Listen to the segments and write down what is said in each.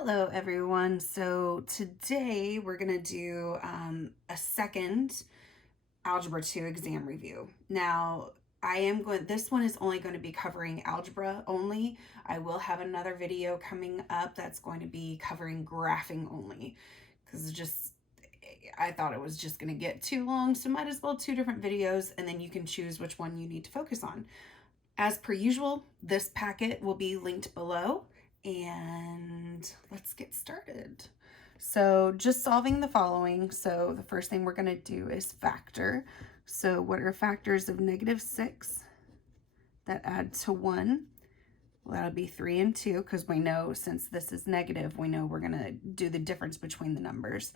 Hello everyone. So today we're going to do a second Algebra 2 exam review. Now this one is only going to be covering algebra only. I will have another video coming up that's going to be covering graphing only because I thought it was just going to get too long, so might as well 2 different videos and then you can choose which one you need to focus on. As per usual, this packet will be linked below. And let's get started. So just solving the following. So the first thing we're going to do is factor. So what are factors of -6 that add to 1? Well, that'll be 3 and 2 because we know since this is negative, we know we're going to do the difference between the numbers.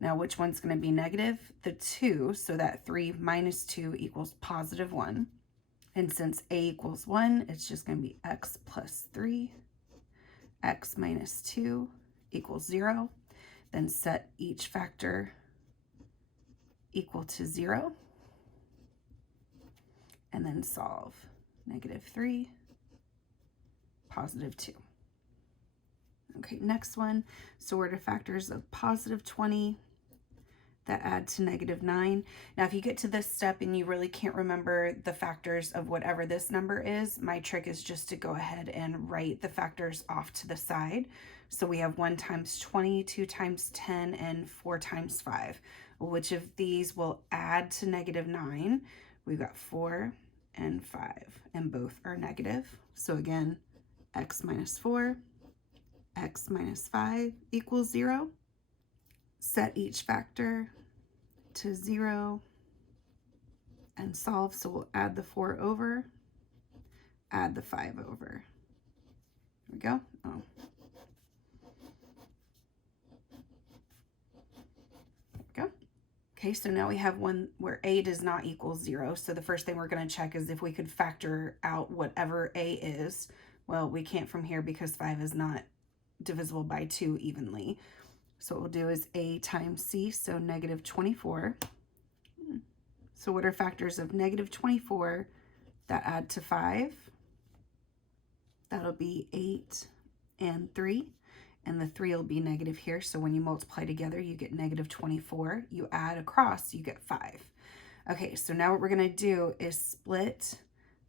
Now, which one's going to be negative? The 2, so that 3 minus 2 equals +1. And since a equals 1, it's just going to be x plus 3. X minus 2 equals 0. Then set each factor equal to 0. And then solve. -3, +2. Okay, next one. So what are factors of +20 that add to -9? Now, if you get to this step and you really can't remember the factors of whatever this number is, my trick is just to go ahead and write the factors off to the side. So we have 1 times 20, 2 times 10, and 4 times 5. Which of these will add to -9? We've got 4 and 5, and both are negative. So again, x minus 4, x minus 5 equals 0. Set each factor to 0 and solve. So we'll add the 4 over, add the 5 over. There we go. Oh. There we go. Okay, so now we have one where a does not equal 0. So the first thing we're going to check is if we could factor out whatever a is. Well, we can't from here because 5 is not divisible by 2 evenly. So what we'll do is a times c, so -24. So what are factors of -24 that add to 5? That'll be 8 and 3. And the 3 will be negative here. So when you multiply together, you get -24. You add across, you get 5. Okay, so now what we're going to do is split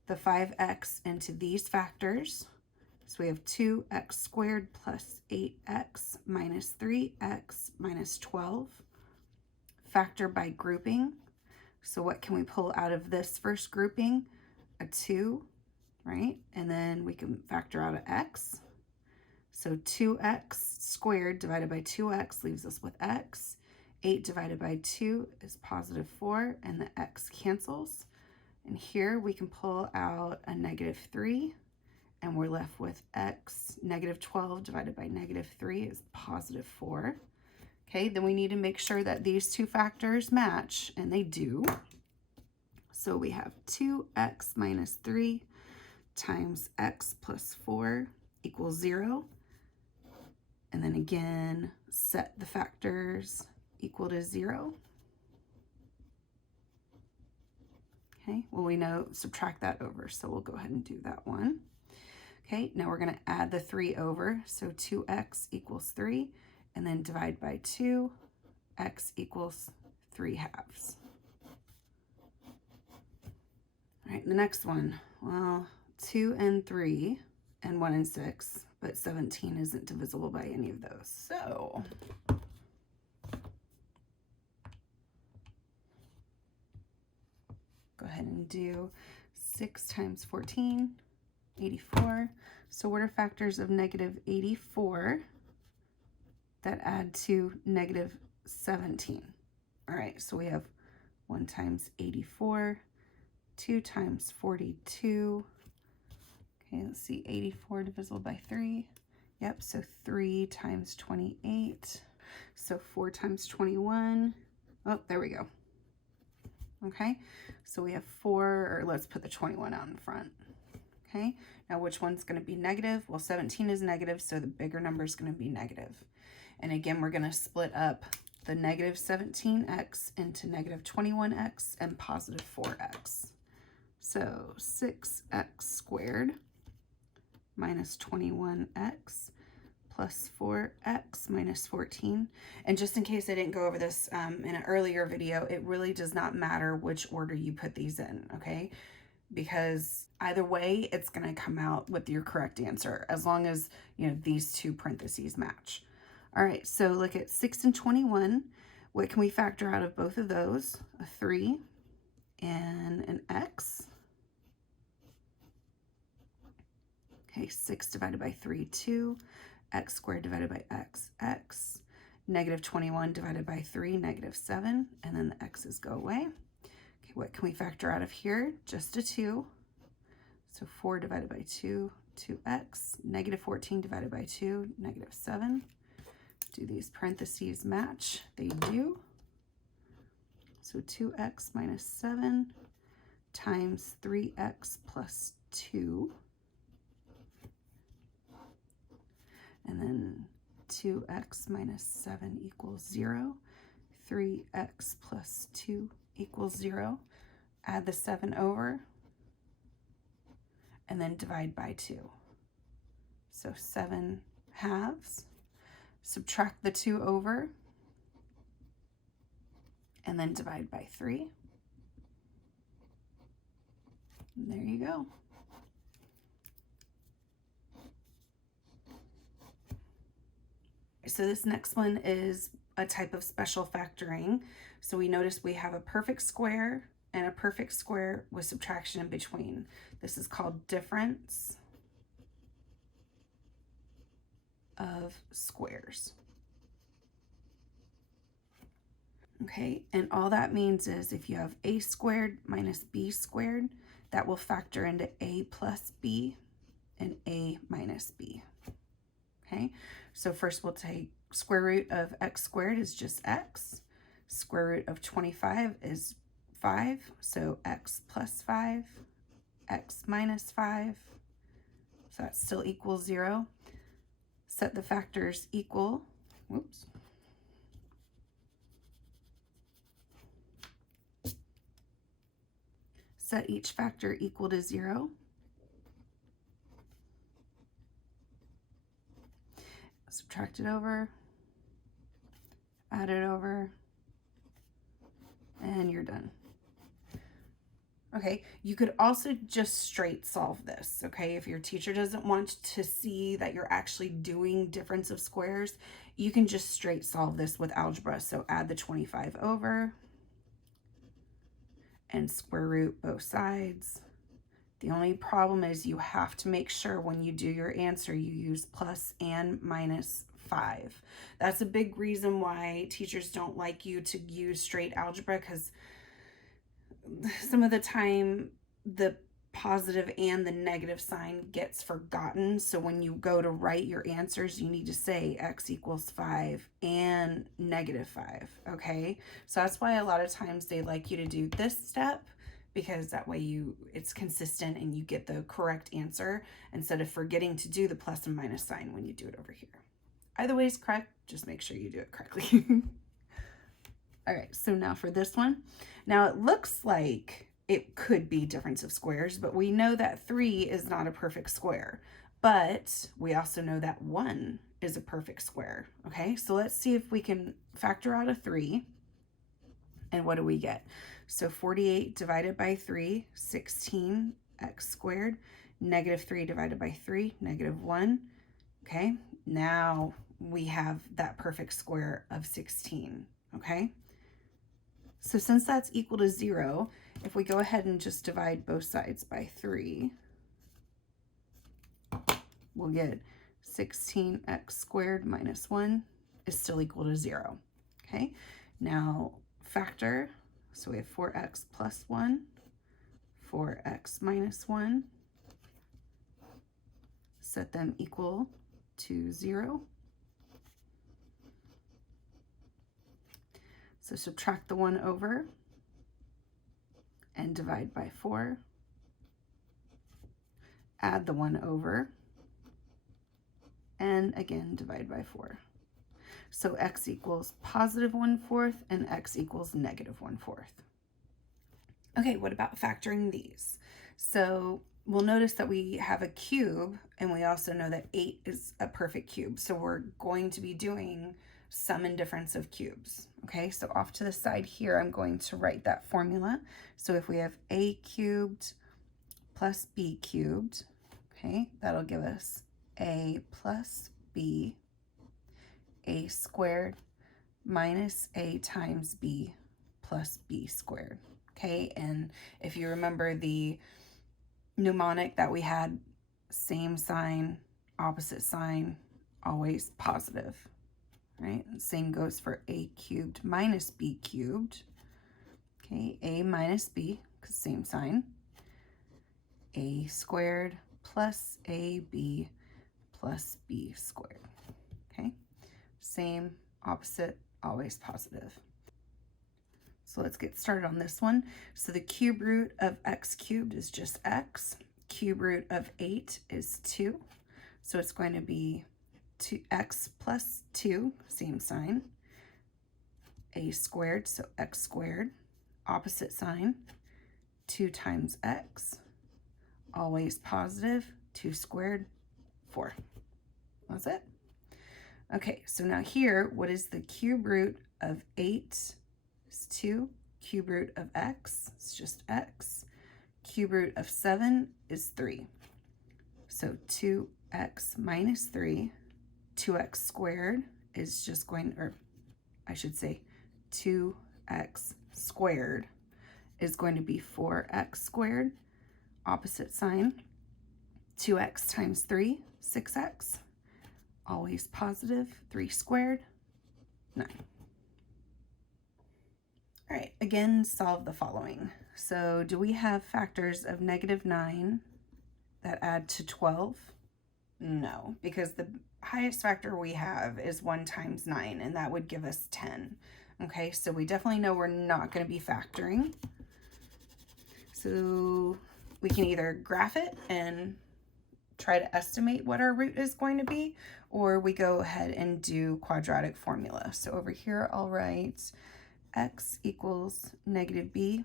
the 5x into these factors. So we have 2x squared plus 8x minus 3x minus 12. Factor by grouping. So what can we pull out of this first grouping? A 2, right? And then we can factor out an x. So 2x squared divided by 2x leaves us with x. 8 divided by 2 is +4, and the x cancels. And here we can pull out a -3. And we're left with x, -12 divided by -3 is +4. Okay, then we need to make sure that these two factors match, and they do. So we have 2x minus 3 times x plus 4 equals 0. And then again, set the factors equal to 0. Okay, well, we know subtract that over, so we'll go ahead and do that one. Okay, now we're going to add the 3 over, so 2x equals 3, and then divide by 2, x equals 3/2. All right, the next one, well, 2 and 3, and 1 and 6, but 17 isn't divisible by any of those, so go ahead and do 6 times 14, 84. So what are factors of -84 that add to -17? All right, so we have 1 times 84, 2 times 42. Okay, let's see, 84 divisible by 3. Yep, so 3 times 28. So 4 times 21. Oh, there we go. Okay, so we have 4, or let's put the 21 out in front. Okay, now which one's going to be negative? Well, 17 is negative, so the bigger number is going to be negative. And again, we're going to split up the -17x into -21x and +4x. So 6x squared minus 21x plus 4x minus 14. And just in case I didn't go over this in an earlier video, it really does not matter which order you put these in, okay? Because either way, it's going to come out with your correct answer as long as, you know, these two parentheses match. All right, so look at 6 and 21. What can we factor out of both of those? A 3 and an x. Okay, 6 divided by 3, 2. X squared divided by x, x. Negative 21 divided by 3, negative 7. And then the x's go away. Okay, what can we factor out of here? Just a 2. So 4 divided by 2, 2x. Negative 14 divided by 2, negative 7. Do these parentheses match? They do. So 2x minus 7 times 3x plus 2. And then 2x minus 7 equals 0. 3x plus 2 equals 0. Add the 7 over. And then divide by 2. So 7 halves. Subtract the 2 over. And then divide by 3. And there you go. So this next one is a type of special factoring. So we notice we have a perfect square and a perfect square with subtraction in between. This is called difference of squares. Okay, and all that means is if you have a squared minus b squared, that will factor into a plus b and a minus b. Okay, so first we'll take square root of x squared is just x. Square root of 25 is 5, so x plus 5, x minus 5, so that still equals 0. Set the factors equal, whoops. Set each factor equal to 0. Subtract it over, add it over, and you're done. Okay, you could also just straight solve this, okay? If your teacher doesn't want to see that you're actually doing difference of squares, you can just straight solve this with algebra. So add the 25 over and square root both sides. The only problem is you have to make sure when you do your answer, you use plus and minus 5. That's a big reason why teachers don't like you to use straight algebra, because some of the time the positive and the negative sign gets forgotten. So when you go to write your answers, you need to say x equals 5 and negative 5, okay? So that's why a lot of times they like you to do this step, because that way it's consistent and you get the correct answer instead of forgetting to do the plus and minus sign when you do it over here. Either way is correct, just make sure you do it correctly. All right, so now for this one. Now it looks like it could be difference of squares, but we know that 3 is not a perfect square, but we also know that 1 is a perfect square, okay? So let's see if we can factor out a 3, and what do we get? So 48 divided by 3, 16, x squared, negative 3 divided by 3, negative 1, okay? Now we have that perfect square of 16, okay? So since that's equal to 0, if we go ahead and just divide both sides by 3, we'll get 16x squared minus 1 is still equal to 0, okay? Now factor, so we have 4x plus 1, 4x minus 1, set them equal to 0. So subtract the 1 over and divide by 4. Add the 1 over and again divide by 4. So x equals positive 1/4 and x equals negative 1/4. Okay, what about factoring these? So we'll notice that we have a cube, and we also know that 8 is a perfect cube. So we're going to be doing sum and difference of cubes. Okay, so off to the side here, I'm going to write that formula. So if we have a cubed plus b cubed, okay, that'll give us a plus b, a squared minus a times b plus b squared. Okay, and if you remember the mnemonic that we had, same sign, opposite sign, always positive, right? And same goes for a cubed minus b cubed. Okay, a minus b, because same sign. A squared plus ab plus b squared. Okay, same, opposite, always positive. So let's get started on this one. So the cube root of x cubed is just x. Cube root of 8 is 2. So it's going to be 2x plus 2, same sign. A squared, so x squared. Opposite sign, 2 times x. Always positive, 2 squared, 4. That's it. Okay, so now here, what is the cube root of 8? Is 2. Cube root of x is just x. Cube root of 7 is 3. So 2x minus 3, 2x squared is just going, or I should say 2x squared is going to be 4x squared. Opposite sign, 2x times 3, 6x. Always positive, 3 squared, 9. All right, again, solve the following. So do we have factors of -9 that add to 12? No, because the highest factor we have is 1 times 9, and that would give us 10. Okay, so we definitely know we're not going to be factoring. So we can either graph it and try to estimate what our root is going to be, or we go ahead and do quadratic formula. So over here, I'll write x equals -b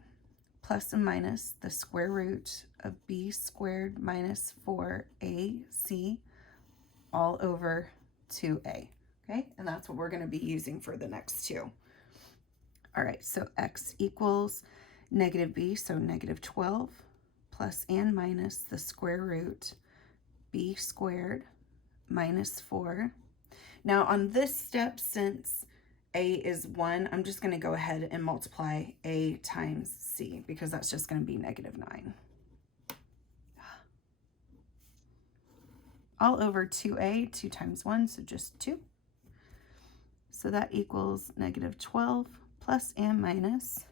plus and minus the square root of b squared minus 4ac all over 2a. Okay, and that's what we're going to be using for the next two. All right, so x equals -b, so -12 plus and minus the square root b squared minus 4. Now on this step, since a is 1, I'm just going to go ahead and multiply a times c, because that's just going to be -9. All over 2a, 2 times 1, so just 2. So that equals -12 plus and minus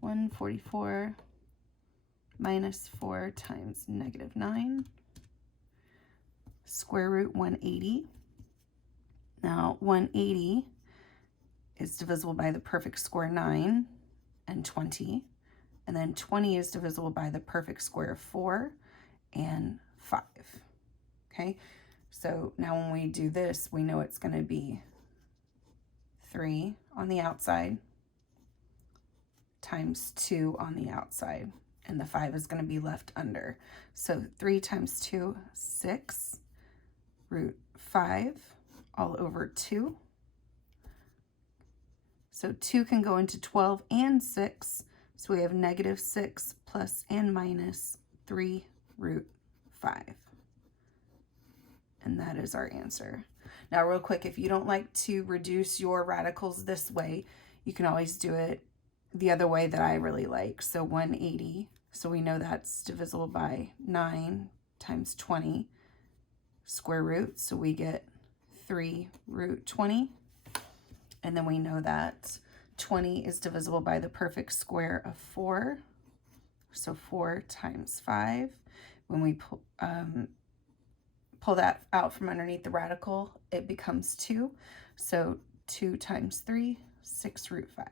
144 minus 4 times -9, square root 180. Now 180 is divisible by the perfect square 9 and 20, and then 20 is divisible by the perfect square of 4 and 5. Okay, so now when we do this, we know it's going to be 3 on the outside times 2 on the outside, and the 5 is going to be left under. So 3 times 2, 6, root 5 all over 2. So 2 can go into 12 and 6, so we have -6 plus and minus 3 root 5. And that is our answer. Now real quick, if you don't like to reduce your radicals this way, you can always do it the other way that I really like. So 180, so we know that's divisible by 9 times 20 square root, so we get 3 root 20. And then we know that 20 is divisible by the perfect square of 4, so 4 times 5. When we pull that out from underneath the radical, it becomes 2. So 2 times 3, 6 root 5.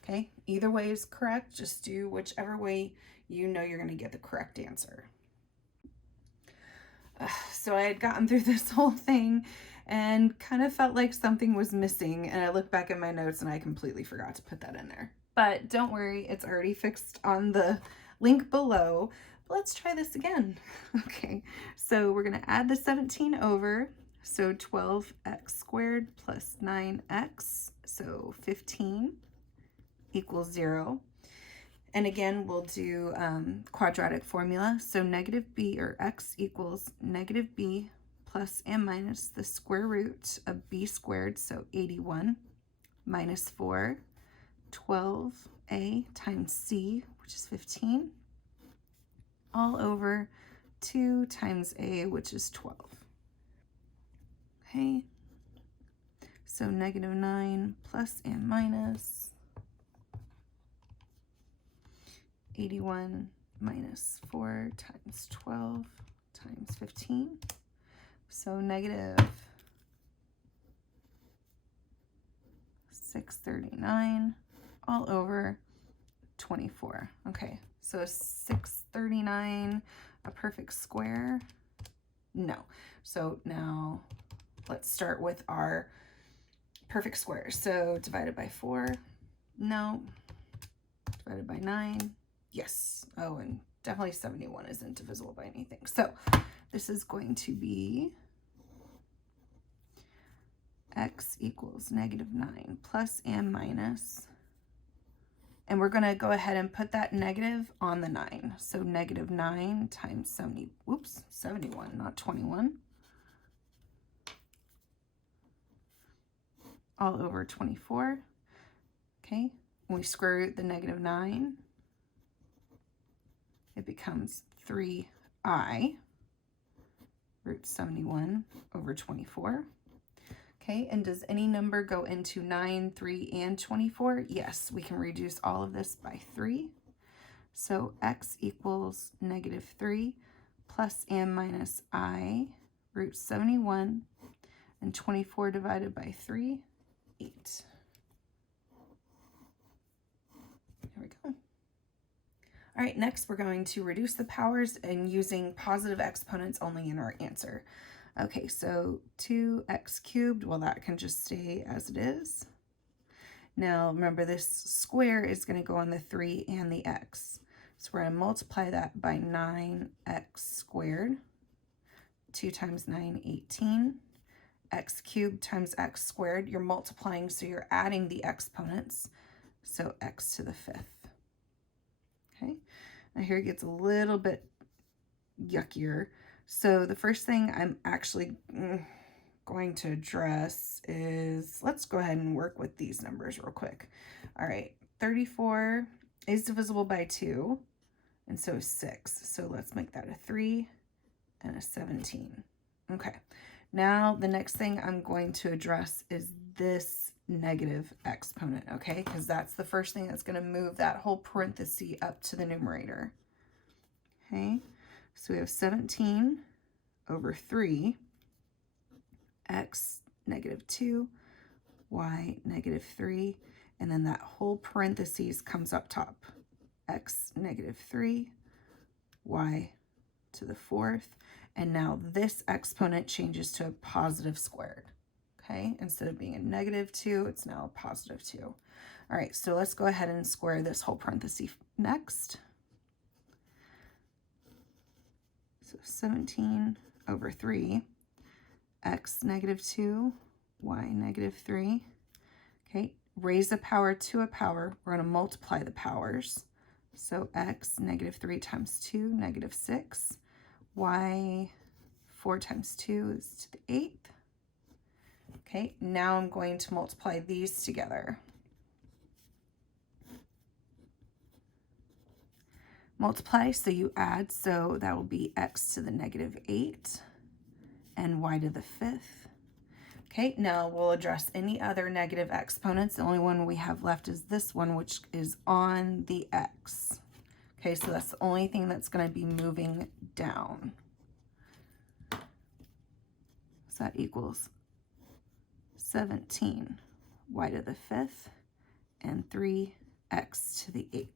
Okay, either way is correct. Just do whichever way you know you're going to get the correct answer. So I had gotten through this whole thing and kind of felt like something was missing, and I looked back at my notes and I completely forgot to put that in there. But don't worry, it's already fixed on the link below. Let's try this again. Okay, so we're going to add the 17 over. So 12x squared plus 9x, so 15 equals 0. And again, we'll do quadratic formula. So negative b, or x equals negative b plus and minus the square root of b squared, so 81, minus 4, 12a times c, which is 15, all over 2 times a, which is 12. Okay, so negative 9 plus and minus 81 minus 4 times 12 times 15. So negative 639 all over 24. Okay, so 639 a perfect square? No. So now let's start with our perfect square. So divided by 4? No. Divided by 9? Yes. Oh, and definitely 71 isn't divisible by anything. So this is going to be x equals negative 9 plus and minus. And we're going to go ahead and put that negative on the 9. So negative 9 times 71, not 21. All over 24. Okay, when we square root the negative 9, it becomes 3i root 71 over 24. Okay, and does any number go into 9, 3, and 24? Yes, we can reduce all of this by 3. So x equals negative 3 plus and minus I root 71, and 24 divided by 3, 8. There we go. All right, next we're going to reduce the powers and using positive exponents only in our answer. Okay, so 2x cubed, well, that can just stay as it is. Now, remember, this square is going to go on the 3 and the x. So we're going to multiply that by 9x squared. 2 times 9, 18. X cubed times x squared. You're multiplying, so you're adding the exponents. So x to the 5th. Okay, now here it gets a little bit yuckier. So the first thing I'm actually going to address is, let's go ahead and work with these numbers real quick. All right, 34 is divisible by 2, and so is 6. So let's make that a 3 and a 17. Okay, now the next thing I'm going to address is this negative exponent, okay? Because that's the first thing that's going to move that whole parenthesis up to the numerator. Okay, so we have 17 over 3, x negative 2, y negative 3, and then that whole parenthesis comes up top. X negative 3, y to the 4th, and now this exponent changes to a positive squared. Okay, instead of being a negative 2, it's now a positive 2. All right, so let's go ahead and square this whole parenthesis next. So 17 over 3, x negative 2, y negative 3. Okay, raise a power to a power. We're going to multiply the powers. So x negative 3 times 2, negative 6. Y 4 times 2 is to the 8th. Okay, now I'm going to multiply these together. Multiply, so you add, so that will be x to the negative 8 and y to the 5th. Okay, now we'll address any other negative exponents. The only one we have left is this one, which is on the x. Okay, so that's the only thing that's going to be moving down. So that equals 17 y to the 5th and 3x to the 8th.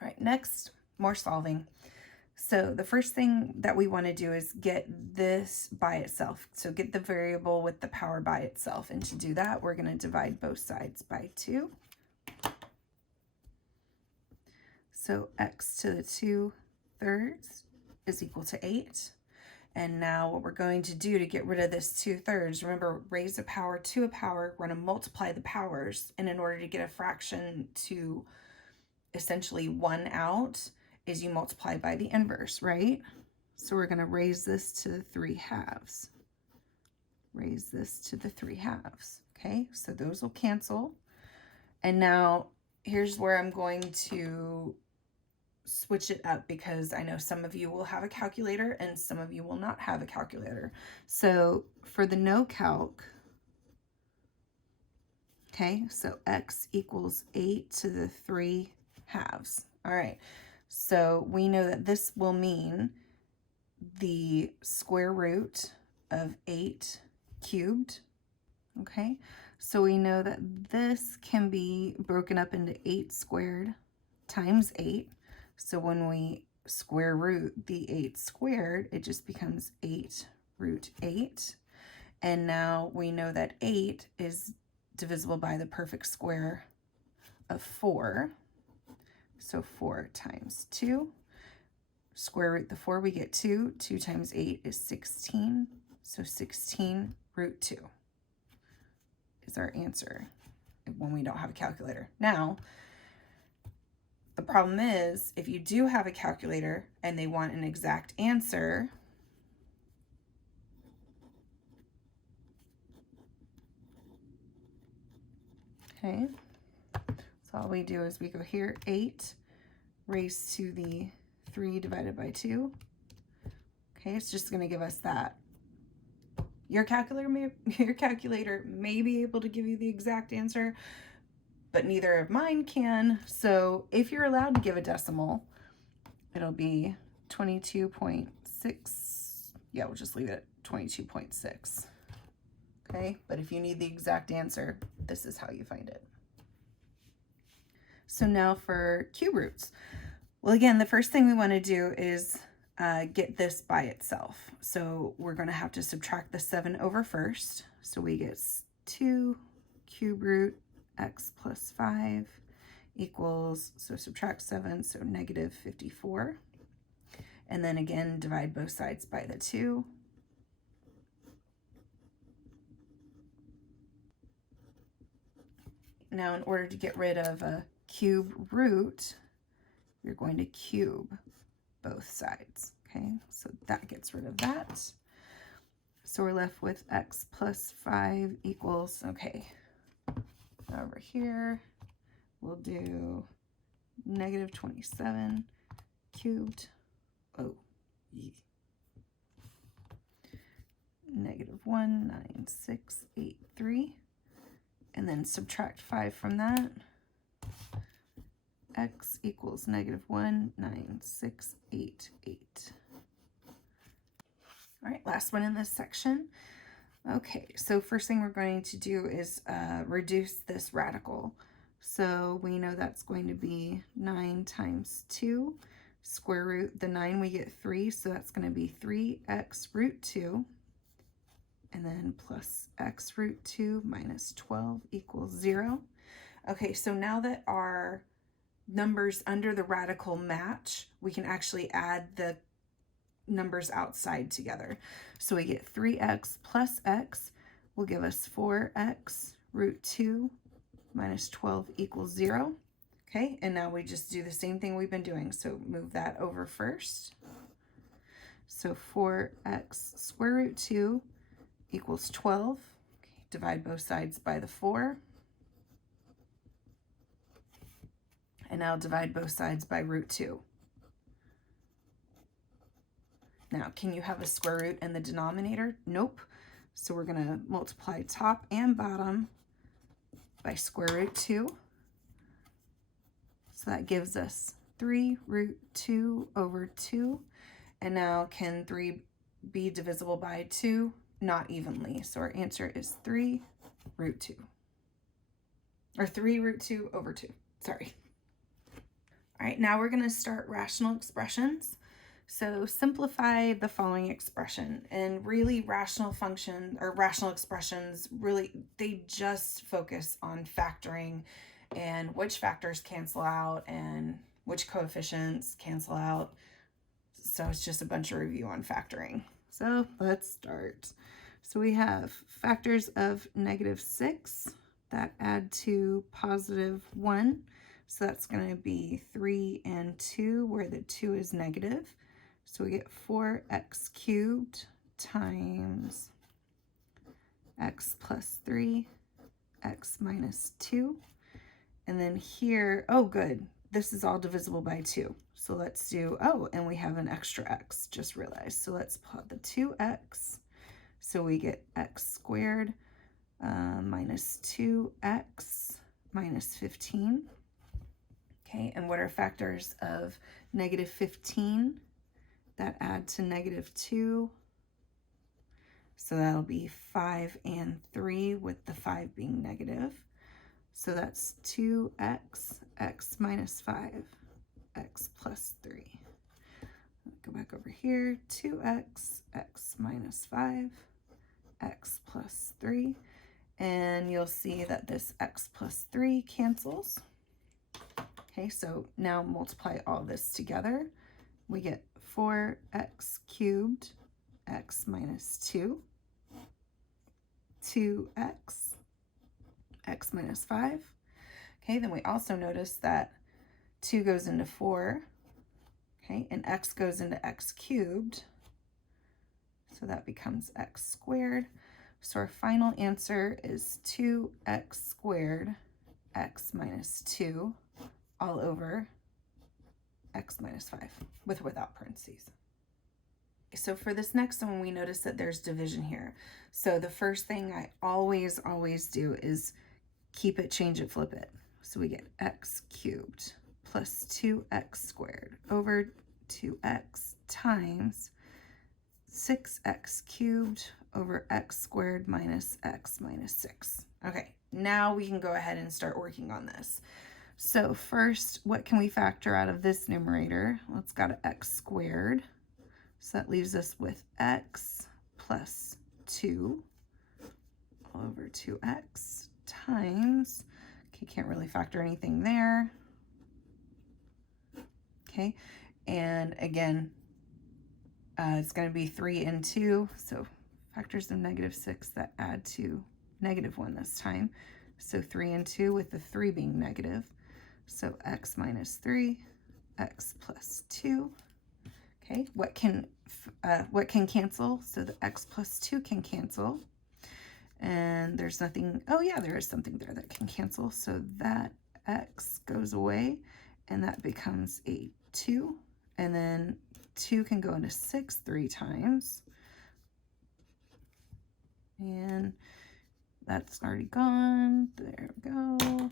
All right, next, more solving. So the first thing that we want to do is get this by itself. So get the variable with the power by itself. And to do that, we're going to divide both sides by 2. So x to the 2/3 is equal to 8. And now what we're going to do to get rid of this 2/3, remember, raise a power to a power, we're going to multiply the powers. And in order to get a fraction to essentially 1 out is you multiply by the inverse, right? So we're going to raise this to the 3/2. Raise this to the 3/2. Okay, so those will cancel. And now here's where I'm going to switch it up because I know some of you will have a calculator and some of you will not have a calculator. So for the no calc, okay, so x equals 8 to the 3/2. All right, so we know that this will mean the square root of 8 cubed. Okay, so we know that this can be broken up into 8 squared times 8. So when we square root the 8 squared, it just becomes 8 root 8. And now we know that 8 is divisible by the perfect square of 4. So 4 times 2. Square root the 4, we get 2. 2 times 8 is 16. So 16 root 2 is our answer when we don't have a calculator. Now, the problem is, if you do have a calculator and they want an exact answer, okay, so all we do is we go here, 8 raised to the 3 divided by 2. Okay, it's just going to give us that. Your calculator may be able to give you the exact answer, but neither of mine can. So if you're allowed to give a decimal, it'll be 22.6. Yeah, we'll just leave it at 22.6. Okay, but if you need the exact answer, this is how you find it. So now for cube roots. Well, again, the first thing we want to do is get this by itself. So we're going to have to subtract the 7 over first. So we get 2 cube root x plus 5 equals, so subtract 7, so negative 54. And then again, divide both sides by the 2. Now, in order to get rid of a cube root, you're going to cube both sides, okay? So that gets rid of that. So we're left with x plus 5 equals, okay, over here, we'll do negative 27 cubed, negative 19683, and then subtract 5 from that. X equals negative 19688. All right, last one in this section. Okay, so first thing we're going to do is reduce this radical. So we know that's going to be 9 times 2. Square root the 9, we get 3, so that's going to be 3x root 2. And then plus x root 2 minus 12 equals 0. Okay, so now that our numbers under the radical match, we can actually add the numbers outside together. So we get 3x plus x will give us 4x root 2 minus 12 equals 0. Okay, and now we just do the same thing we've been doing. So move that over first. So 4x square root 2 equals 12. Okay, divide both sides by the 4. And now divide both sides by root 2. Now, can you have a square root in the denominator? Nope. So we're going to multiply top and bottom by square root 2. So that gives us 3 root 2 over 2. And now can 3 be divisible by 2? Not evenly. So our answer is 3 root 2. Or 3 root 2 over 2. Sorry. All right, now we're going to start rational expressions. So simplify the following expression. And really rational function or rational expressions, really, they just focus on factoring and which factors cancel out and which coefficients cancel out. So it's just a bunch of review on factoring. So let's start. So we have factors of -6 that add to +1. So that's going to be 3 and 2, where the 2 is negative. So we get 4x cubed times x plus 3, x minus 2. And then here, oh good, this is all divisible by 2. So let's do, oh, and we have an extra x, just realized. So let's plot the 2x. So we get x squared minus 2x minus 15. Okay, and what are factors of -15 that add to -2? So that'll be 5 and 3, with the 5 being negative. So that's 2x, x minus 5, x plus 3. Go back over here, 2x, x minus 5, x plus 3. And you'll see that this x plus 3 cancels. Okay, so now multiply all this together. We get 4x cubed, x minus 2, 2x, x minus 5. Okay, then we also notice that 2 goes into 4, okay, and x goes into x cubed, so that becomes x squared. So our final answer is 2x squared, x minus 2, all over x minus 5, with or without parentheses. So for this next one, we notice that there's division here. So the first thing I always do is keep it, change it, flip it. So we get x cubed plus 2x squared over 2x times 6x cubed over x squared minus x minus 6. Okay, now we can go ahead and start working on this. So first, what can we factor out of this numerator? Let's go to x squared. So that leaves us with x plus 2 all over 2x times, okay, can't really factor anything there. Okay, and again, it's going to be 3 and 2, so factors of -6 that add to -1 this time. So 3 and 2, with the 3 being negative. So x minus 3, x plus 2. Okay, what can cancel? So the x plus 2 can cancel. And there's nothing, oh yeah, there is something there that can cancel. So that x goes away, and that becomes a 2. And then 2 can go into 6 3 times. And that's already gone. There we go.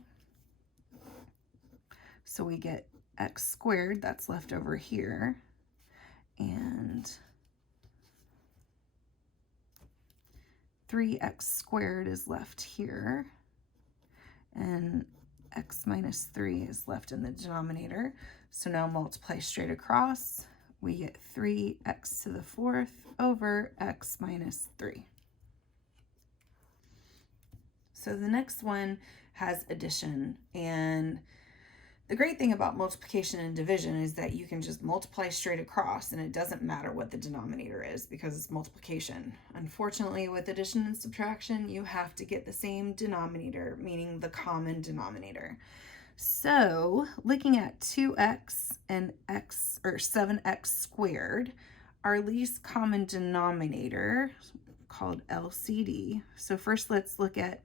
So we get x squared, that's left over here. And 3x squared is left here. And x minus 3 is left in the denominator. So now multiply straight across. We get 3x to the 4th over x minus 3. So the next one has addition, and the great thing about multiplication and division is that you can just multiply straight across and it doesn't matter what the denominator is because it's multiplication. Unfortunately, with addition and subtraction, you have to get the same denominator, meaning the common denominator. So looking at 2x and x, or 7x squared, our least common denominator, called LCD. So first let's look at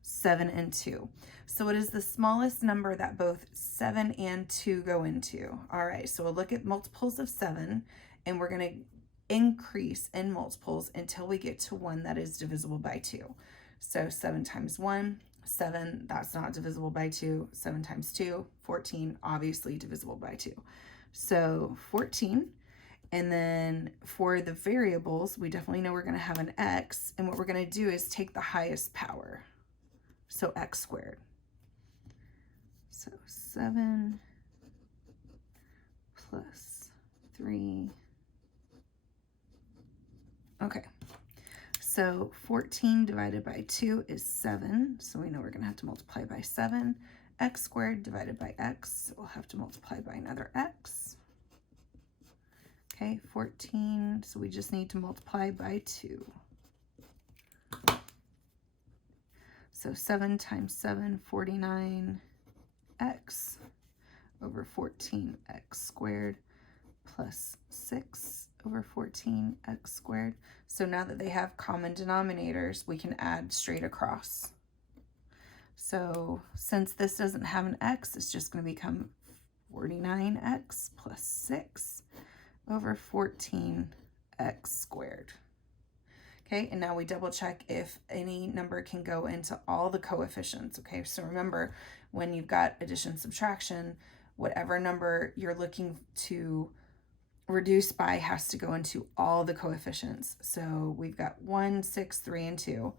7 and 2. So what is the smallest number that both 7 and 2 go into? All right, so we'll look at multiples of 7, and we're going to increase in multiples until we get to one that is divisible by 2. So 7 times 1, 7, that's not divisible by 2. 7 times 2, 14, obviously divisible by 2. So 14. And then for the variables, we definitely know we're going to have an x, and what we're going to do is take the highest power. So x squared. So 7 plus 3. Okay. So 14 divided by 2 is 7. So we know we're going to have to multiply by 7. x squared divided by x, so we'll have to multiply by another x. Okay, 14, so we just need to multiply by 2. So 7 times 7, 49x over 14x squared plus 6 over 14x squared. So now that they have common denominators, we can add straight across. So since this doesn't have an x, it's just going to become 49x plus 6 over 14x squared. Okay, and now we double check if any number can go into all the coefficients. Okay, so remember, when you've got addition, subtraction, whatever number you're looking to reduce by has to go into all the coefficients. So we've got 1, 6, 3, and 2.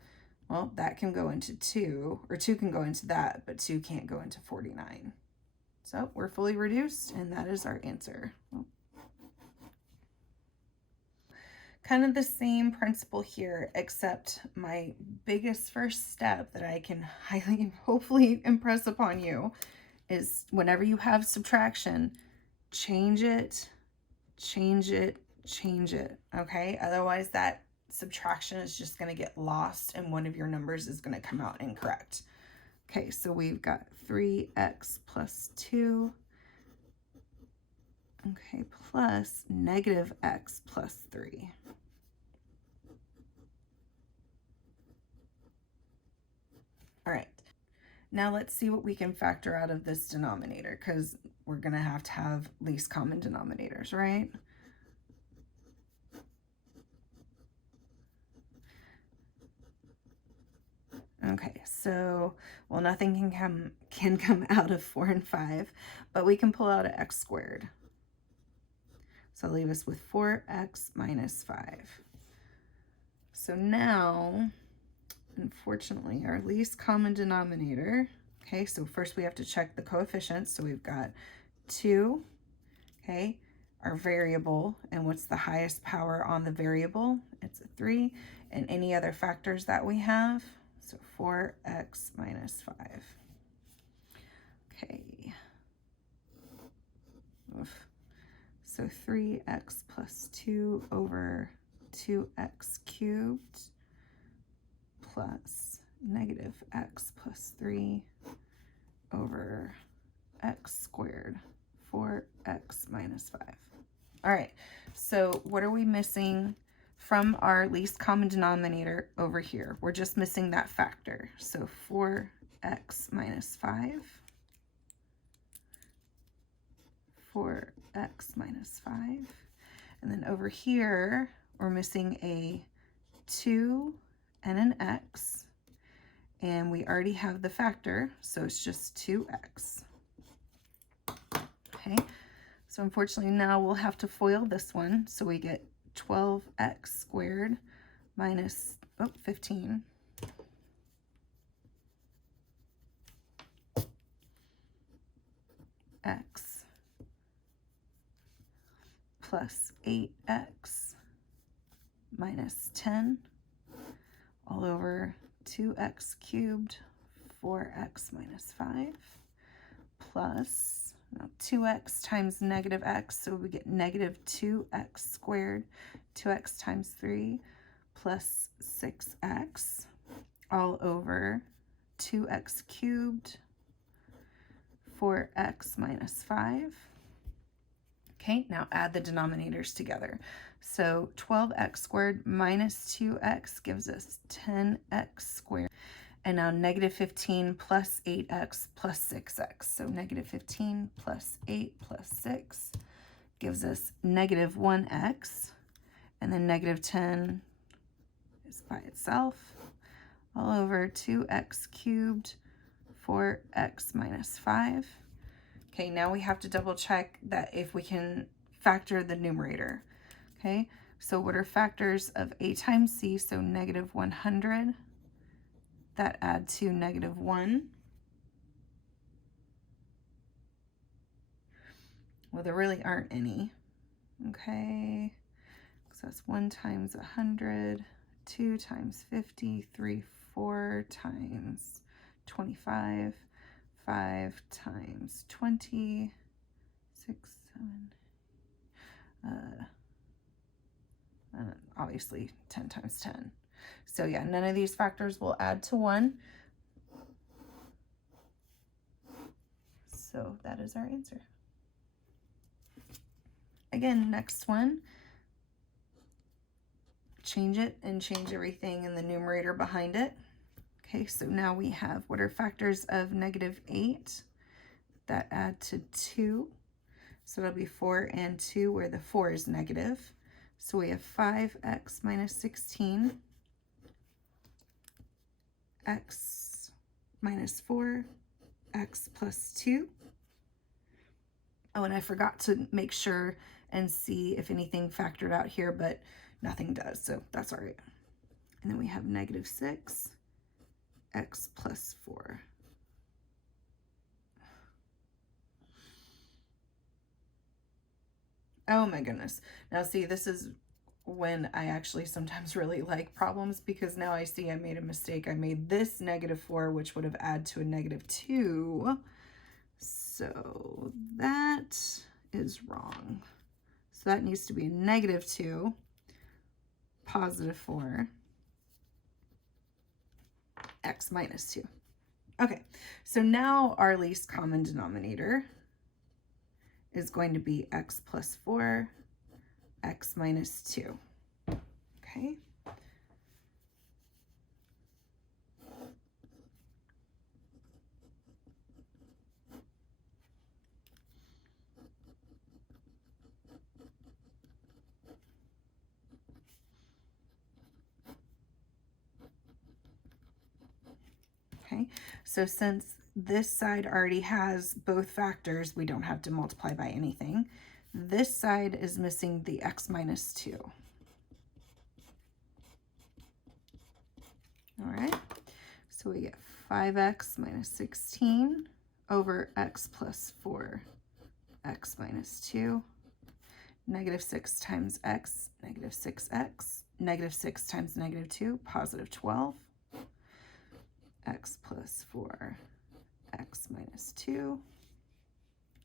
Well, that can go into 2, or 2 can go into that, but 2 can't go into 49. So we're fully reduced, and that is our answer. Kind of the same principle here, except my biggest first step that I can hopefully impress upon you is whenever you have subtraction, change it, change it, change it, okay? Otherwise that subtraction is just going to get lost and one of your numbers is going to come out incorrect. Okay, so we've got 3x plus 2, okay, plus negative x plus 3. All right, now let's see what we can factor out of this denominator, because we're going to have least common denominators, right? Okay, so, well, nothing can come out of 4 and 5, but we can pull out an x squared. So I'll leave us with 4x minus 5. So now, unfortunately, our least common denominator, okay, so first we have to check the coefficients. So we've got 2, okay, our variable, and what's the highest power on the variable? It's a 3, and any other factors that we have. So 4x minus 5. Okay. Oof. So 3x plus 2 over 2x cubed plus negative x plus 3 over x squared, 4x minus 5. All right, so what are we missing from our least common denominator over here? We're just missing that factor. So 4x minus 5, 4x minus 5. And then over here, we're missing a 2 and an x. And we already have the factor, so it's just 2x. Okay, so unfortunately now we'll have to FOIL this one. So we get 12x squared minus 15 x plus 8x minus 10 all over 2x cubed, 4x minus 5 plus 2x times negative x, so we get negative 2x squared, 2x times 3 plus 6x all over 2x cubed, 4x minus 5. Okay, now add the denominators together. So 12x squared minus 2x gives us 10x squared. And now negative 15 plus 8x plus 6x. So negative 15 plus 8 plus 6 gives us negative 1x. And then negative 10 is by itself. All over 2x cubed, 4x minus 5. Okay, now we have to double check that if we can factor the numerator. Okay, so what are factors of a times c? So negative 100. That add to negative 1. Well, there really aren't any. Okay, so that's 1 times 100, 2 times 50, 3, 4 times 25, 5 times 20, 6, 7, obviously 10 times 10. So yeah, none of these factors will add to 1. So that is our answer. Again, next one, change it and change everything in the numerator behind it. Okay, so now we have what are factors of -8 that add to 2. So it'll be 4 and 2 where the 4 is negative. So we have 5x minus 16, x minus 4, x plus 2. Oh, and I forgot to make sure and see if anything factored out here, but nothing does, so that's all right. And then we have -6, x plus 4. Oh my goodness. Now see, this is when I actually sometimes really like problems, because now I see I made a mistake. I made this -4, which would have added to a -2. So that is wrong. So that needs to be a -2, +4, x minus 2. Okay, so now our least common denominator is going to be x plus 4, x minus 2. Okay. Okay, so since this side already has both factors, we don't have to multiply by anything. This side is missing the x minus 2. All right, so we get 5x minus 16 over x plus 4, x minus 2, -6 times x, -6x, -6 times -2, +12, x plus 4, x minus 2.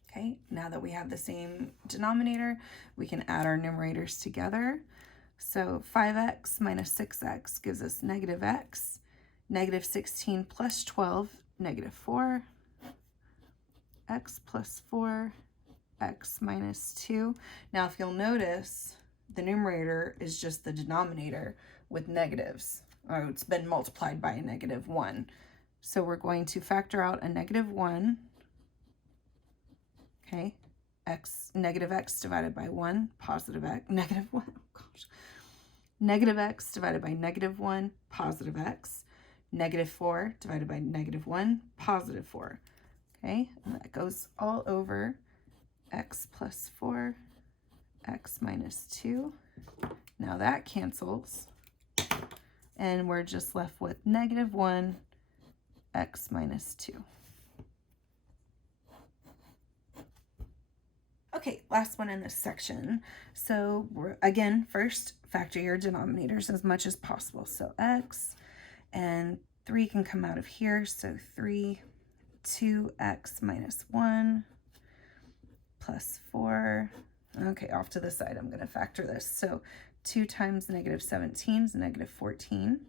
Okay, now that we have the same denominator, we can add our numerators together. So 5x minus 6x gives us -x, -16 plus 12, -4, x plus 4, x minus 2. Now, if you'll notice, the numerator is just the denominator with negatives. Oh, it's been multiplied by a -1. So we're going to factor out a -1. Okay, -x divided by 1, positive x, -1, oh gosh. -x divided by -1, positive x. -4 divided by -1, positive 4. Okay, and that goes all over x plus 4, x minus 2. Now that cancels, and we're just left with -1, x minus 2. Okay, last one in this section. So again, first, factor your denominators as much as possible. So x, and 3 can come out of here. So 3, 2x minus 1 plus 4. Okay, off to the side, I'm going to factor this. So 2 times -17 is -14.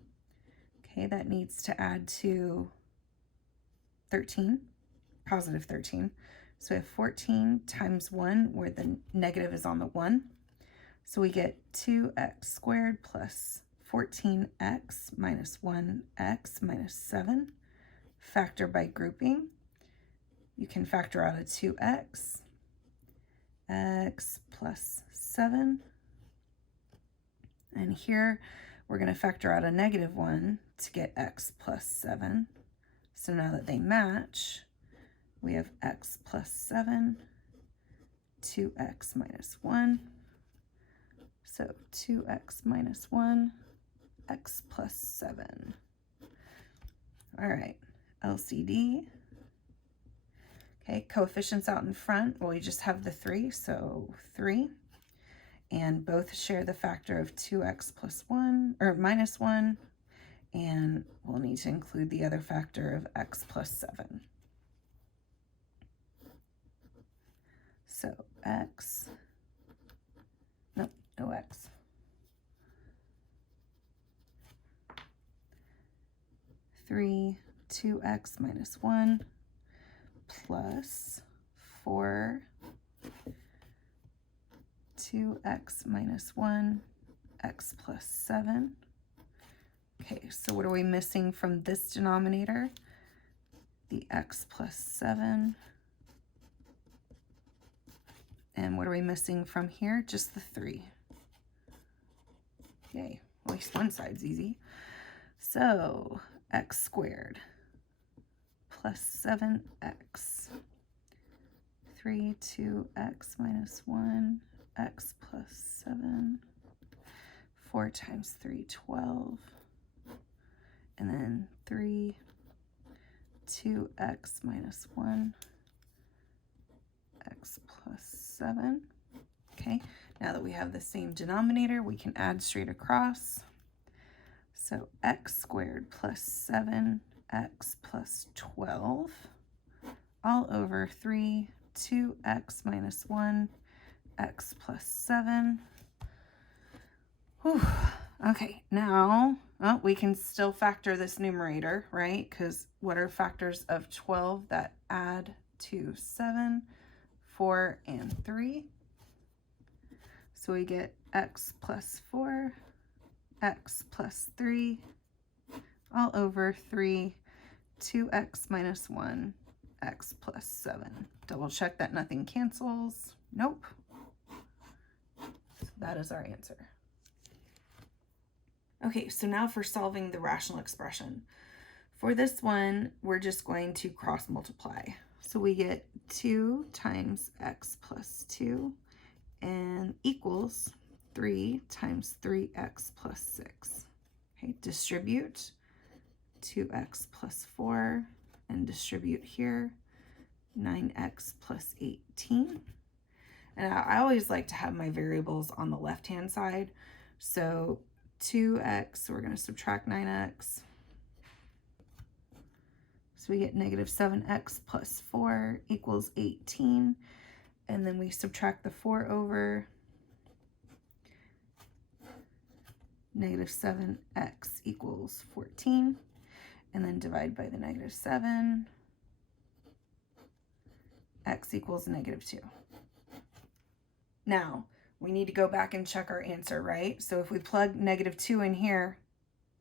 Okay, that needs to add to 13, positive 13. So we have 14 times 1, where the negative is on the 1. So we get 2x squared plus 14x minus 1x minus 7. Factor by grouping. You can factor out a 2x, x plus 7. And here we're going to factor out a -1 to get x plus 7. So now that they match, we have x plus 7, 2x minus 1. So 2x minus 1, x plus 7. All right, LCD. Okay, coefficients out in front, well, we just have the 3, so 3. And both share the factor of 2x plus 1, or minus 1. And we'll need to include the other factor of x plus 7. So x, nope, no x. 3, 2x minus 1 plus 4, 2x minus 1, x plus 7. Okay, so what are we missing from this denominator? The x plus 7. And what are we missing from here? Just the 3. Yay, at least one side's easy. So x squared plus 7x, 3, 2x minus 1, x plus 7, 4 times 3, 12, and then 3, 2x minus 1, x plus 7. Okay, now that we have the same denominator, we can add straight across. So x squared plus 7x plus 12 all over 3, 2x minus 1, x plus 7. Whew. Okay, now we can still factor this numerator, right? Because what are factors of 12 that add to 7? 4 and 3. So we get x plus 4, x plus 3, all over 3, 2x minus 1, x plus 7. Double check that nothing cancels. Nope. So that is our answer. Okay, so now for solving the rational expression. For this one, we're just going to cross multiply. So we get 2 times x plus 2 and equals 3 times 3x plus 6. Okay, distribute 2x plus 4 and distribute here 9x plus 18. And I always like to have my variables on the left-hand side. So 2x, we're going to subtract 9x. So we get negative 7x plus 4 equals 18. And then we subtract the 4 over. Negative 7x equals 14. And then divide by the negative 7. X equals negative 2. Now, we need to go back and check our answer, right? So if we plug negative 2 in here,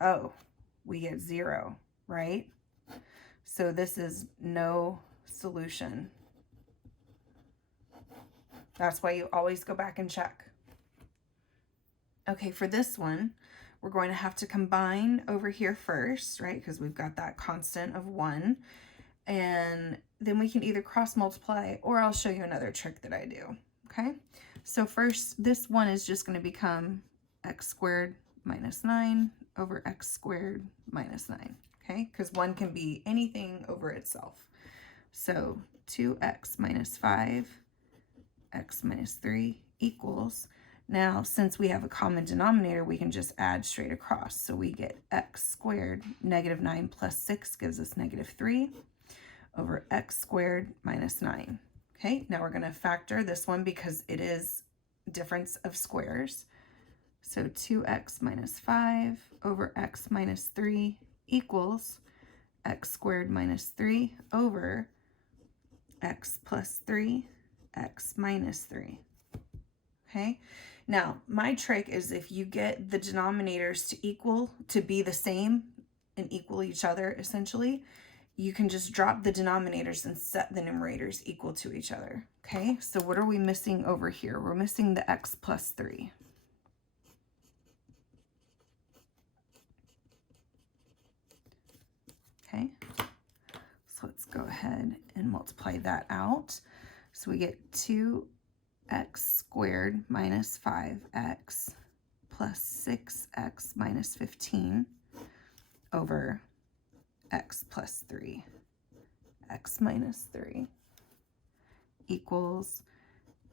oh, we get 0, right? So this is no solution. That's why you always go back and check. Okay, for this one, we're going to have to combine over here first, right? Because we've got that constant of 1. And then we can either cross multiply, or I'll show you another trick that I do, okay? So first, this one is just going to become x squared minus 9 over x squared minus 9, okay? Because 1 can be anything over itself. So 2x minus 5, x minus 3 equals, now since we have a common denominator, we can just add straight across. So we get x squared, negative 9 plus 6 gives us negative 3 over x squared minus 9. Okay, now we're going to factor this one because it is difference of squares. So 2x minus 5 over x minus 3 equals x squared minus 3 over x plus 3, x minus 3. Okay, now my trick is if you get the denominators to be the same and equal each other, essentially, you can just drop the denominators and set the numerators equal to each other. Okay, so what are we missing over here? We're missing the x plus 3. Okay, so let's go ahead and multiply that out. So we get 2x squared minus 5x plus 6x minus 15 over x plus 3, x minus 3 equals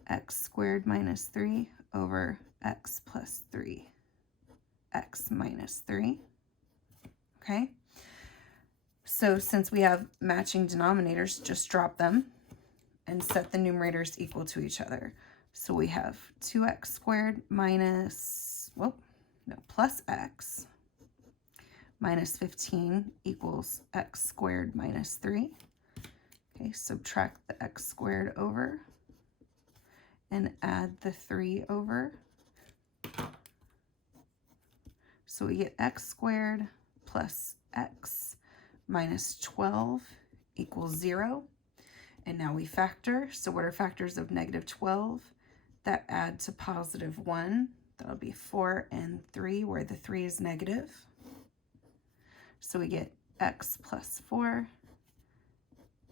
x squared minus 3 over x plus 3, x minus 3. Okay, so since we have matching denominators, just drop them and set the numerators equal to each other. So we have 2x squared minus, plus x minus 15 equals x squared minus 3. Okay, subtract the x squared over and add the 3 over. So we get x squared plus x minus 12 equals 0. And now we factor. So what are factors of negative 12? That add to positive 1. That'll be 4 and 3, where the 3 is negative. So we get x plus 4,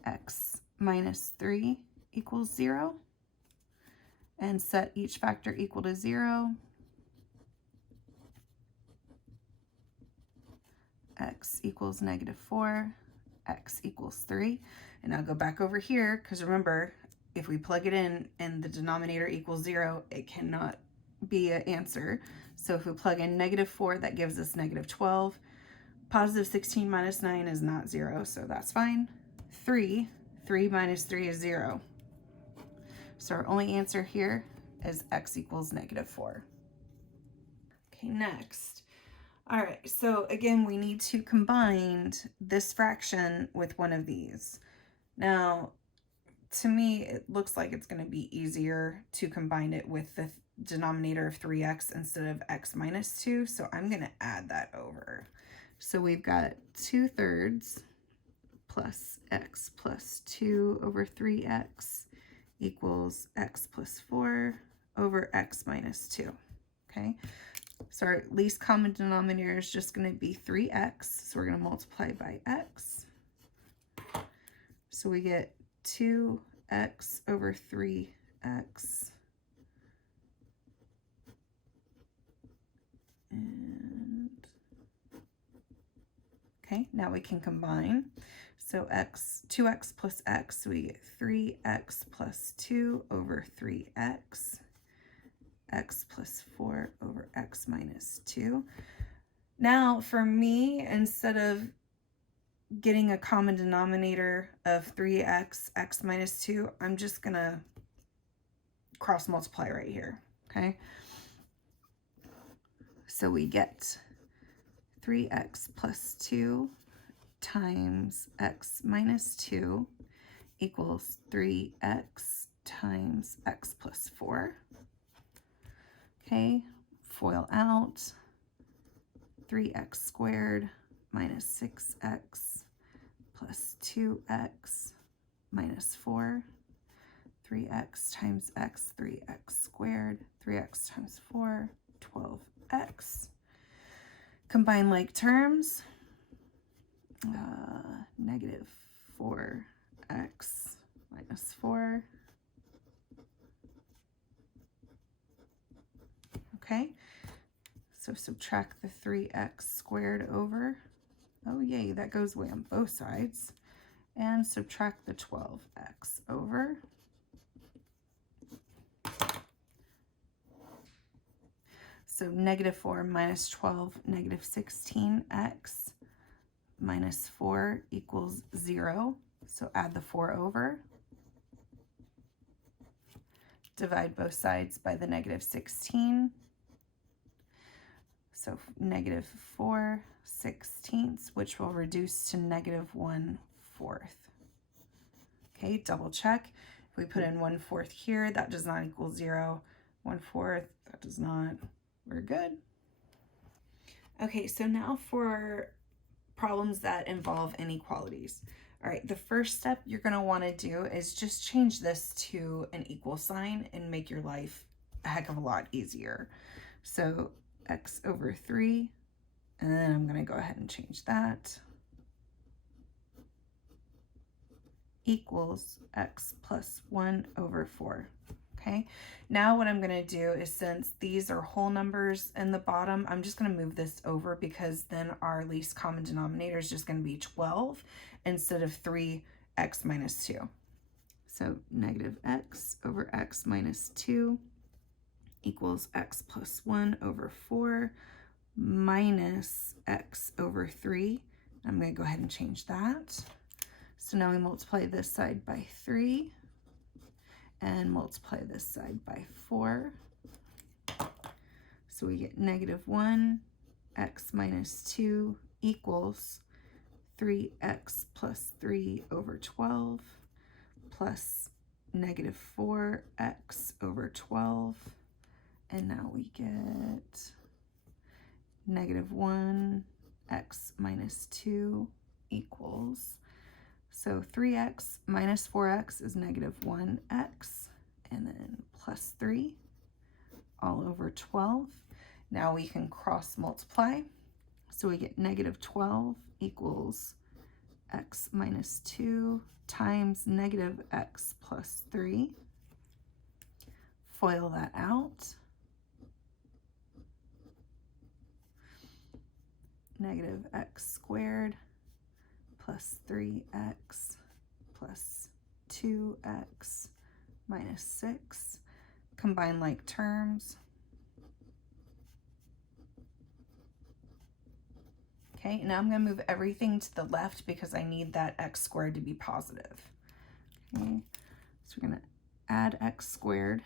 x minus 3 equals 0. And set each factor equal to 0. X equals negative 4, x equals 3. And I'll go back over here, because remember, if we plug it in and the denominator equals 0, it cannot be an answer. So if we plug in negative 4, that gives us negative 12. Positive 16 minus 9 is not 0, so that's fine. 3 minus 3 is 0. So our only answer here is x equals negative 4. Okay, next. All right, so again, we need to combine this fraction with one of these. Now, to me, it looks like it's going to be easier to combine it with the denominator of 3x instead of x minus 2, so I'm going to add that over. So we've got 2/3 plus x plus 2 over 3x equals x plus 4 over x minus 2, okay? So our least common denominator is just going to be 3x, so we're going to multiply by x. So we get 2x over 3x. And okay, now we can combine. So 2x plus x, so we get 3x plus 2 over 3x. X plus 4 over x minus 2. Now for me, instead of getting a common denominator of 3x, x minus 2, I'm just gonna cross multiply right here, okay? So we get 3x plus 2 times x minus 2 equals 3x times x plus 4. Okay, FOIL out, 3x squared minus 6x plus 2x minus 4, 3x times x, 3x squared, 3x times 4, 12x. Combine like terms, negative 4x minus 4. Okay, so subtract the 3x squared over. Oh yay, that goes away on both sides. And subtract the 12x over. So negative 4 minus 12, negative 16x minus 4 equals 0. So add the 4 over. Divide both sides by the negative 16. So negative 4/16, which will reduce to negative 1/4. Okay, double check. If we put in 1/4 here, that does not equal 0. 1/4, that does not. We're good. Okay, so now for problems that involve inequalities. All right, the first step you're going to want to do is just change this to an equal sign and make your life a heck of a lot easier. So x over 3, and then I'm going to go ahead and change that, equals x plus 1 over 4. Okay, now what I'm going to do is, since these are whole numbers in the bottom, I'm just going to move this over, because then our least common denominator is just going to be 12 instead of 3x minus 2. So negative x over x minus 2 equals x plus 1 over 4 minus x over 3. I'm going to go ahead and change that. So now we multiply this side by 3. and multiply this side by 4. So we get negative 1 x minus 2 equals 3x plus 3 over 12 plus negative 4x over 12. And now we get negative 1 x minus 2 equals, so 3x minus 4x is negative 1x, and then plus 3 all over 12. Now we can cross multiply, so we get negative 12 equals x minus 2 times negative x plus 3. FOIL that out. Negative x squared plus 3x plus 2x minus 6. Combine like terms. Okay, now I'm going to move everything to the left because I need that x squared to be positive. Okay, so we're going to add x squared,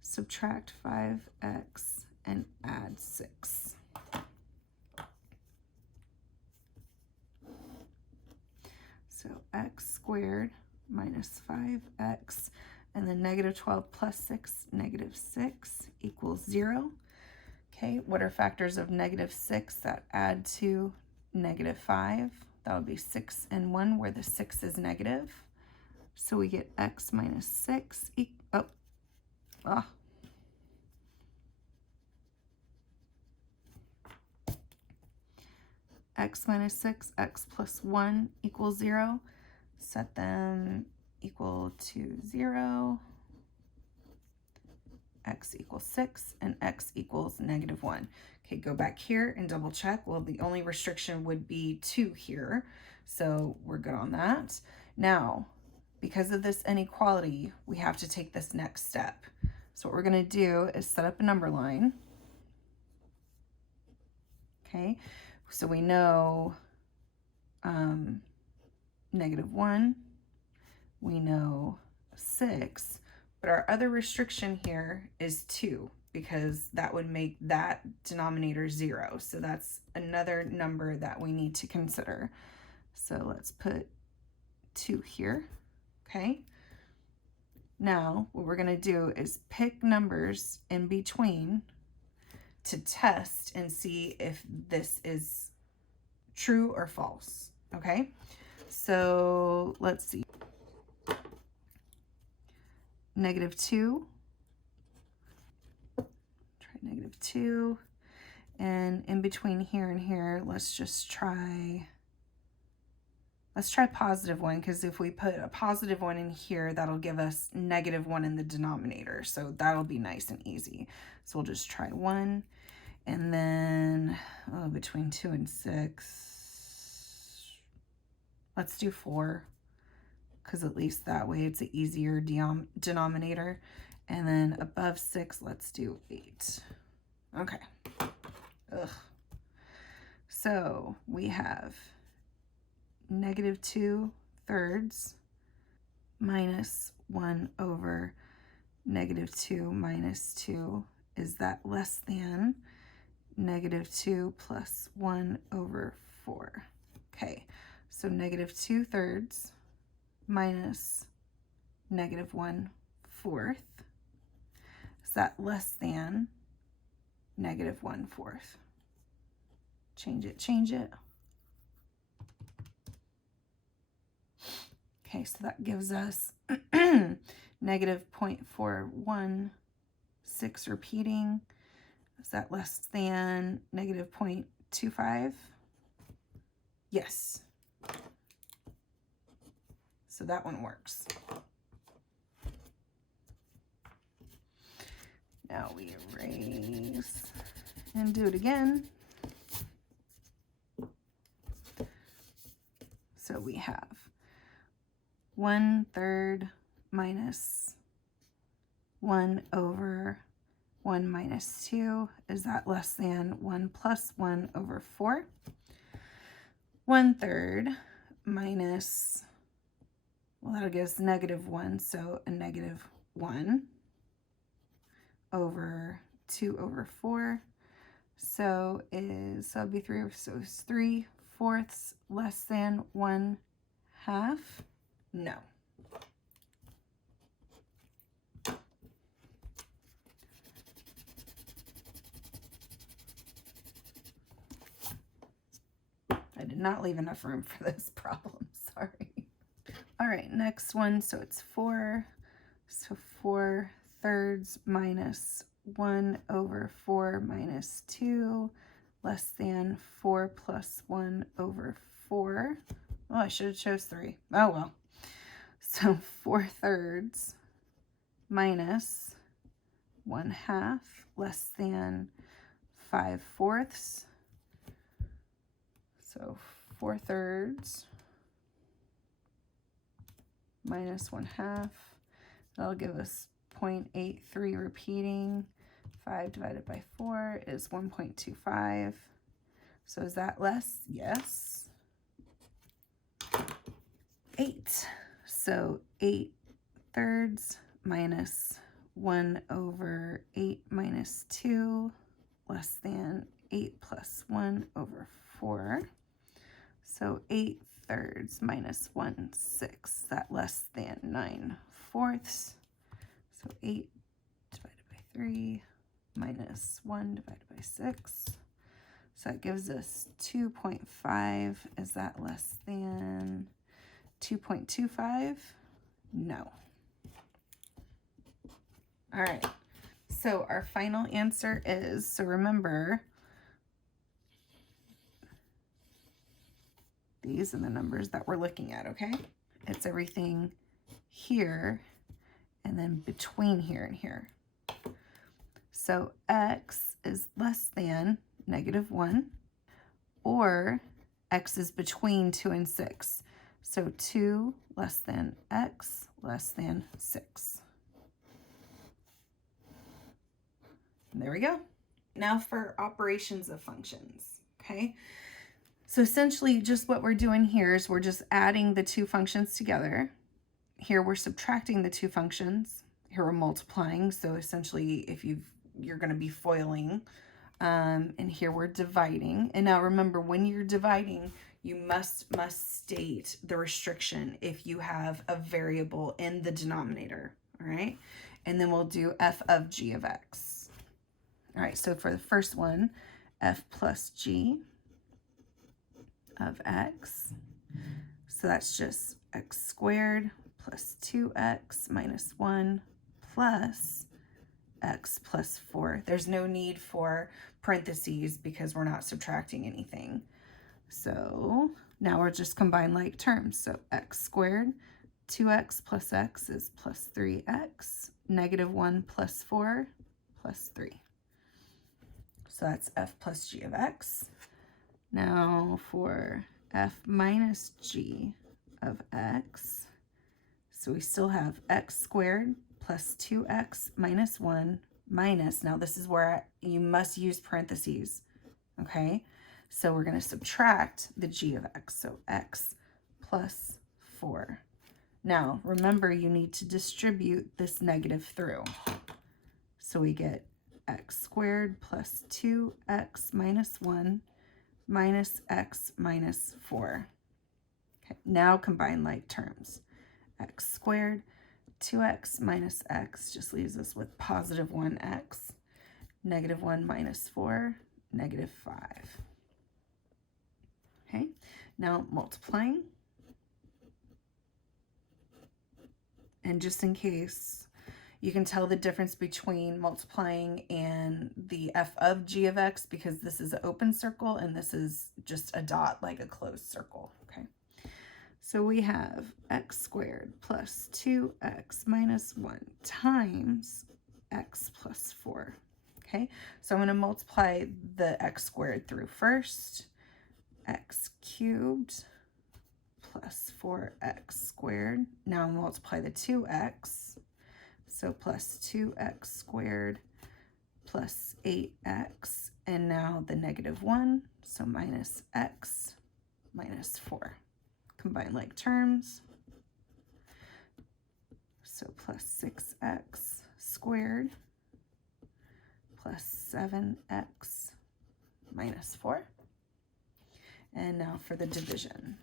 subtract 5x, and add 6. So x squared minus 5x, and then negative 12 plus 6, negative 6 equals 0. Okay, what are factors of negative 6 that add to negative 5? That would be 6 and 1, where the 6 is negative. So we get x minus 6 x minus 6, x plus 1 equals 0. Set them equal to 0. X equals 6, and x equals negative 1. Okay, go back here and double check. Well, the only restriction would be 2 here, so we're good on that. Now, because of this inequality, we have to take this next step. So what we're going to do is set up a number line. Okay, so we know negative 1, we know 6, but our other restriction here is 2, because that would make that denominator 0. So that's another number that we need to consider. So let's put 2 here. Okay. Now what we're going to do is pick numbers in between to test and see if this is true or false. Okay. So let's see. Negative 2. Try negative 2. And in between here and here, let's try positive 1, because if we put a positive 1 in here, that'll give us negative 1 in the denominator. So that'll be nice and easy. So we'll just try 1. And then between 2 and 6, let's do 4, because at least that way it's an easier denominator. And then above 6, let's do 8. Okay. So we have negative 2/3 minus 1 over negative 2 minus 2. Is that less than negative 2 plus 1 over 4? Okay, so negative 2/3 minus negative 1/4. Is that less than negative 1/4? Change it. Okay, so that gives us negative 0.416 repeating. Is that less than negative 0.25? Yes. So that one works. Now we erase and do it again. So we have 1/3 minus 1 over 1 minus 2. Is that less than 1 plus 1 over 4? 1/3 minus Well, that'll give us -1, so a -1 over 2 over 4. So it'll be 3, so it's 3/4 less than 1/2. No. I did not leave enough room for this problem, sorry. All right, next one, so it's 4. So 4/3 minus 1 over 4 minus 2 less than 4 plus 1 over 4. Oh, I should have chose 3. Oh, well. So 4/3 minus 1/2 less than 5/4. So 4/3 minus 1/2. That'll give us 0.83 repeating. 5 divided by 4 is 1.25. So is that less? Yes. 8. So 8/3 minus 1 over 8 minus 2 less than 8 plus 1 over 4. So 8/3 minus 1/6, that less than 9/4. So 8 divided by 3 minus 1 divided by 6. So that gives us 2.5. Is that less than 2.25? No. All right. So our final answer is, so remember, these are the numbers that we're looking at, okay? It's everything here and then between here and here. So x is less than -1, or x is between 2 and 6. So 2 less than x less than 6. And there we go. Now for operations of functions, okay? So essentially just what we're doing here is we're just adding the two functions together. Here we're subtracting the two functions. Here we're multiplying. So essentially if you're going to be foiling. And here we're dividing. And now remember, when you're dividing, you must state the restriction if you have a variable in the denominator. All right. And then we'll do f of g of x. All right. So for the first one, f plus g of x. So that's just x squared plus 2x minus 1 plus x plus 4. There's no need for parentheses because we're not subtracting anything. So now we're just combine like terms. So x squared, 2x plus x is plus 3x, -1 plus 4 plus 3. So that's f plus g of x. Now for f minus g of x, so we still have x squared plus 2x minus 1 minus, now this is where you must use parentheses, okay? So we're going to subtract the g of x, so x plus 4. Now, remember, you need to distribute this negative through. So we get x squared plus 2x minus 1 minus x minus 4. Okay, now combine like terms. X squared, 2x minus x just leaves us with positive 1x. -1 minus 4, -5. Okay, now multiplying. And just in case, you can tell the difference between multiplying and the f of g of x because this is an open circle and this is just a dot like a closed circle, okay? So we have x squared plus 2x minus 1 times x plus 4, okay? So I'm going to multiply the x squared through first. X cubed plus 4x squared. Now I'll multiply the 2x. So plus 2x squared plus 8x. And now the -1, so minus x minus 4. Combine like terms. So plus 6x squared plus 7x minus 4. And now for the division.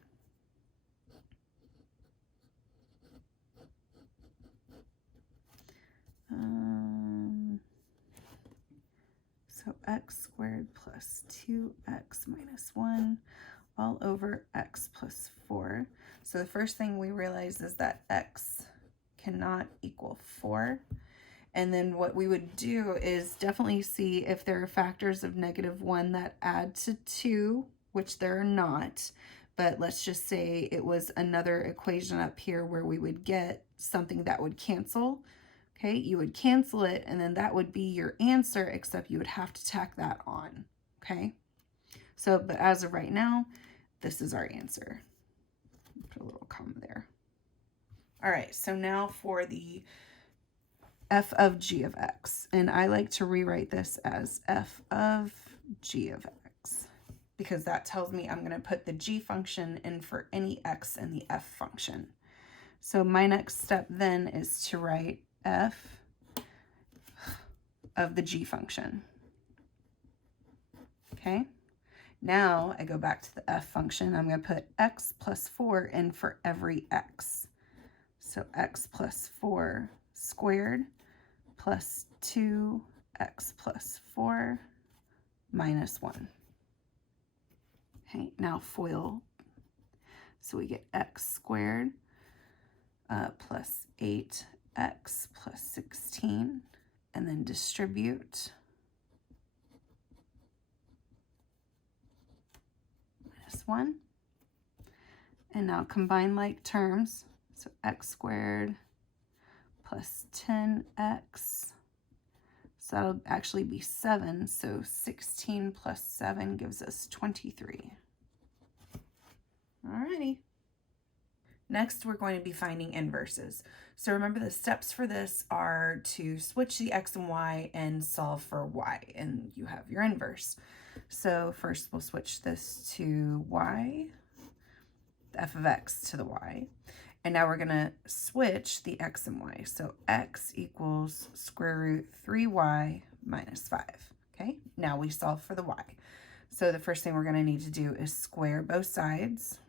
So x squared plus 2x minus 1 all over x plus 4. So the first thing we realize is that x cannot equal 4. And then what we would do is definitely see if there are factors of -1 that add to 2, which there are not. But let's just say it was another equation up here where we would get something that would cancel. Okay, you would cancel it, and then that would be your answer, except you would have to tack that on. Okay, so but as of right now, this is our answer. Put a little comma there. All right, so now for the f of g of x, and I like to rewrite this as f of g of x because that tells me I'm going to put the g function in for any x in the f function. So my next step then is to write f of the g function. Okay, now I go back to the f function. I'm going to put x plus 4 in for every x. So x plus 4 squared plus 2x plus 4 minus 1. Okay, now FOIL. So we get x squared plus 8x plus 16, and then distribute minus 1. And now combine like terms. So x squared plus 10x. So that'll actually be 7. So 16 plus 7 gives us 23. Alrighty. Next, we're going to be finding inverses. So remember the steps for this are to switch the x and y and solve for y, and you have your inverse. So first we'll switch this to y, the f of x to the y. And now we're going to switch the x and y. So x equals square root 3y minus 5. Okay, now we solve for the y. So the first thing we're going to need to do is square both sides.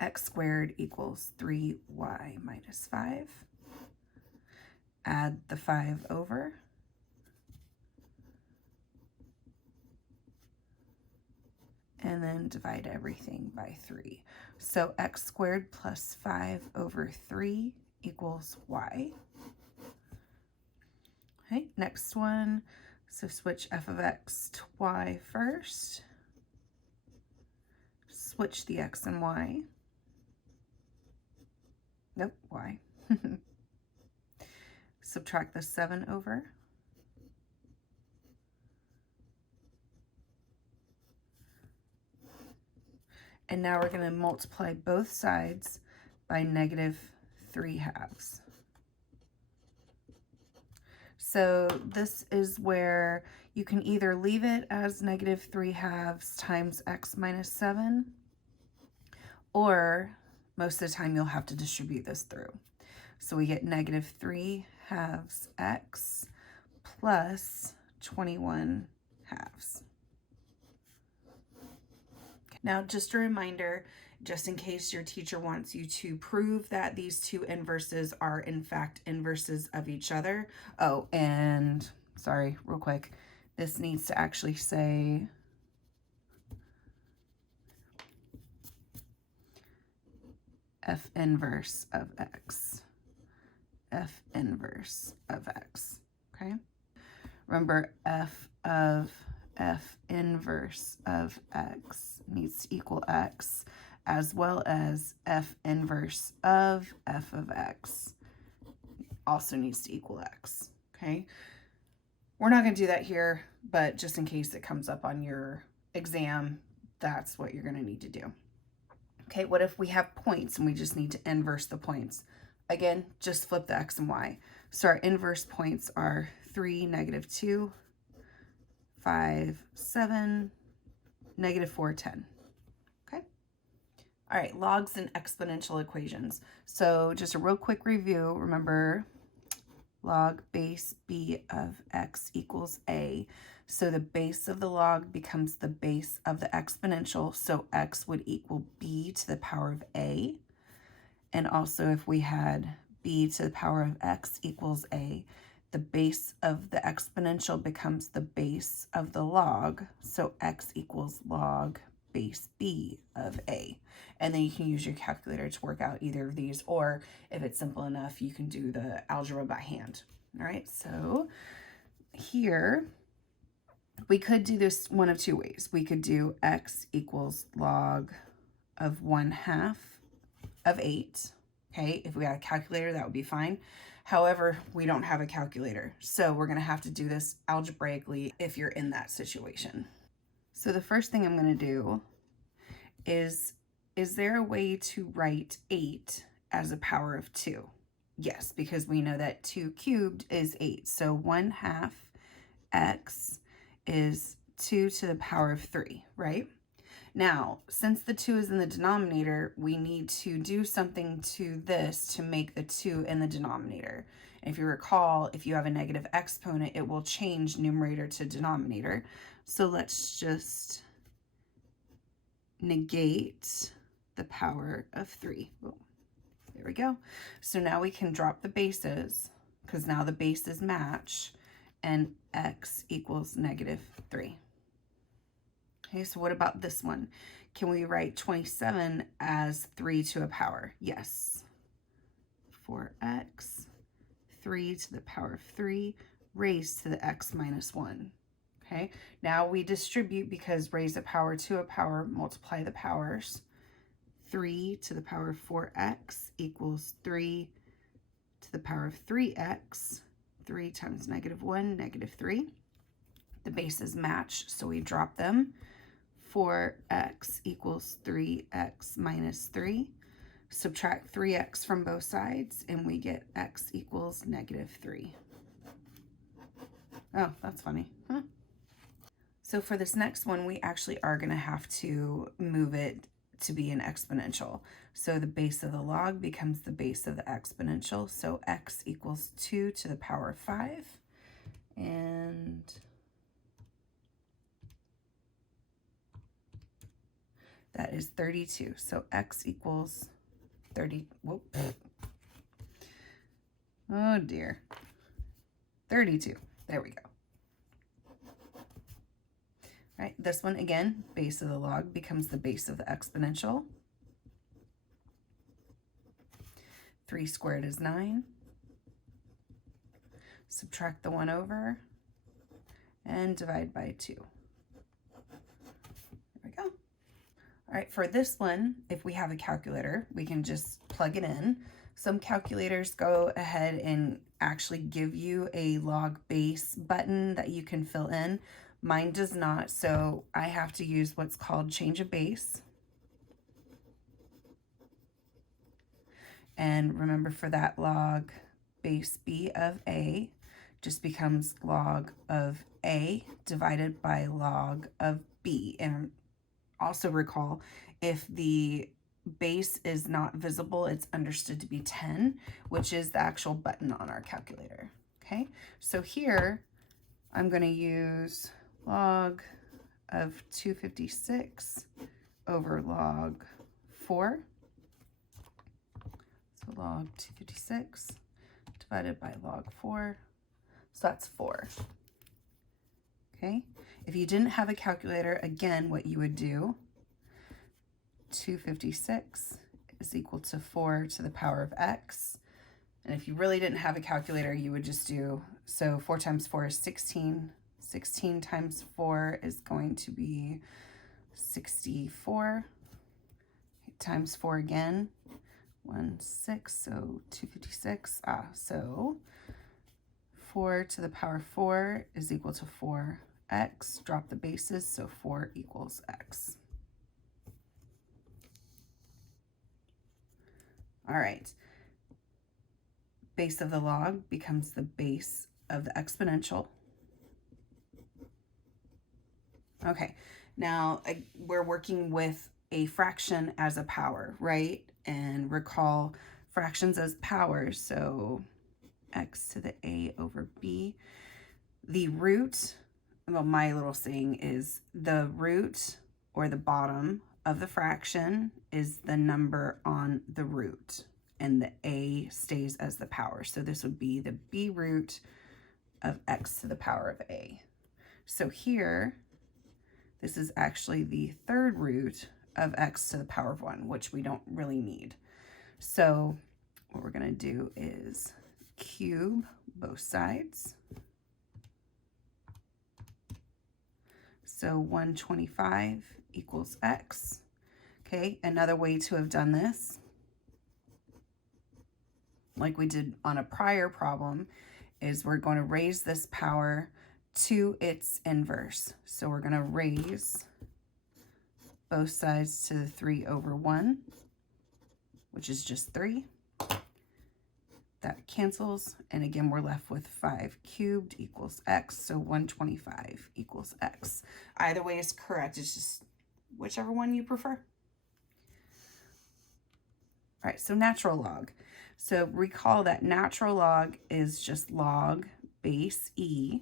X squared equals 3y minus 5. Add the 5 over. And then divide everything by 3. So x squared plus 5 over 3 equals y. Okay, next one. So switch f of x to y first. Switch the x and y. Nope, y. Subtract the 7 over. And now we're going to multiply both sides by -3/2. So this is where you can either leave it as -3/2 times x minus 7, or most of the time you'll have to distribute this through. So we get -3/2 x plus 21/2. Now, just a reminder, just in case your teacher wants you to prove that these two inverses are in fact inverses of each other. Oh, and sorry, real quick, this needs to actually say f inverse of x. F inverse of x, okay? Remember, f inverse of x needs to equal x, as well as f inverse of f of x also needs to equal x, okay? We're not going to do that here, but just in case it comes up on your exam, that's what you're going to need to do. Okay, what if we have points and we just need to inverse the points? Again, just flip the x and y. So our inverse points are 3, -2, 5, 7, -4, 10. Okay. All right, logs and exponential equations. So just a real quick review. Remember, log base b of x equals a. So the base of the log becomes the base of the exponential. So x would equal b to the power of a. And also if we had b to the power of x equals a, the base of the exponential becomes the base of the log. So x equals log base b of a. And then you can use your calculator to work out either of these, or if it's simple enough, you can do the algebra by hand. All right, so here we could do this one of two ways. We could do x equals log of 1/2 of 8. Okay, if we had a calculator, that would be fine. However, we don't have a calculator, so we're going to have to do this algebraically if you're in that situation. So the first thing I'm going to do is there a way to write 8 as a power of 2? Yes, because we know that 2 cubed is 8. So 1/2 x is 2 to the power of 3, right? Now, since the 2 is in the denominator, we need to do something to this to make the 2 in the denominator. And if you recall, if you have a negative exponent, it will change numerator to denominator. So let's just negate the power of 3. Oh, there we go. So now we can drop the bases, because now the bases match, and x equals -3. Okay, so what about this one? Can we write 27 as 3 to a power? Yes. 4x, 3 to the power of 3, raised to the x minus 1. Okay, now we distribute because raise a power to a power, multiply the powers. 3 to the power of 4x equals 3 to the power of 3x. 3 times -1, -3. The bases match, so we drop them. 4x equals 3x minus 3. Subtract 3x from both sides, and we get x equals -3. Oh, that's funny, huh? So for this next one, we actually are going to have to move it to be an exponential. So the base of the log becomes the base of the exponential. So x equals 2 to the power of 5. And that is 32. So x equals 30. Whoop. Oh dear. 32. There we go. All right, this one again, base of the log becomes the base of the exponential. 3 squared is 9. Subtract the 1 over and divide by 2. There we go. All right, for this one, if we have a calculator, we can just plug it in. Some calculators go ahead and actually give you a log base button that you can fill in. Mine does not, so I have to use what's called change of base. And remember, for that, log base b of a just becomes log of a divided by log of b. And also recall, if the base is not visible, it's understood to be 10, which is the actual button on our calculator. Okay, so here I'm going to use log of 256 over log 4. So log 256 divided by log 4. So that's 4. Okay, if you didn't have a calculator, again, what you would do, 256 is equal to 4 to the power of x. And if you really didn't have a calculator, you would just do, so 4 times 4 is 16. 16 times 4 is going to be 64. Times 4 again, 6, so 256. So 4 to the power 4 is equal to 4x. Drop the bases, so 4 equals x. All right. Base of the log becomes the base of the exponential. Okay, now we're working with a fraction as a power, right? And recall fractions as powers, so x to the a over b. The root, well, my little saying is the root or the bottom of the fraction is the number on the root, and the a stays as the power. So this would be the b root of x to the power of a. So here, this is actually the third root of x to the power of 1, which we don't really need. So what we're going to do is cube both sides. So 125 equals x. Okay, another way to have done this, like we did on a prior problem, is we're going to raise this power to its inverse. So we're going to raise both sides to the 3 over 1, which is just 3. That cancels, and again we're left with 5 cubed equals x, so 125 equals x. Either way is correct, it's just whichever one you prefer. All right, so natural log. So recall that natural log is just log base e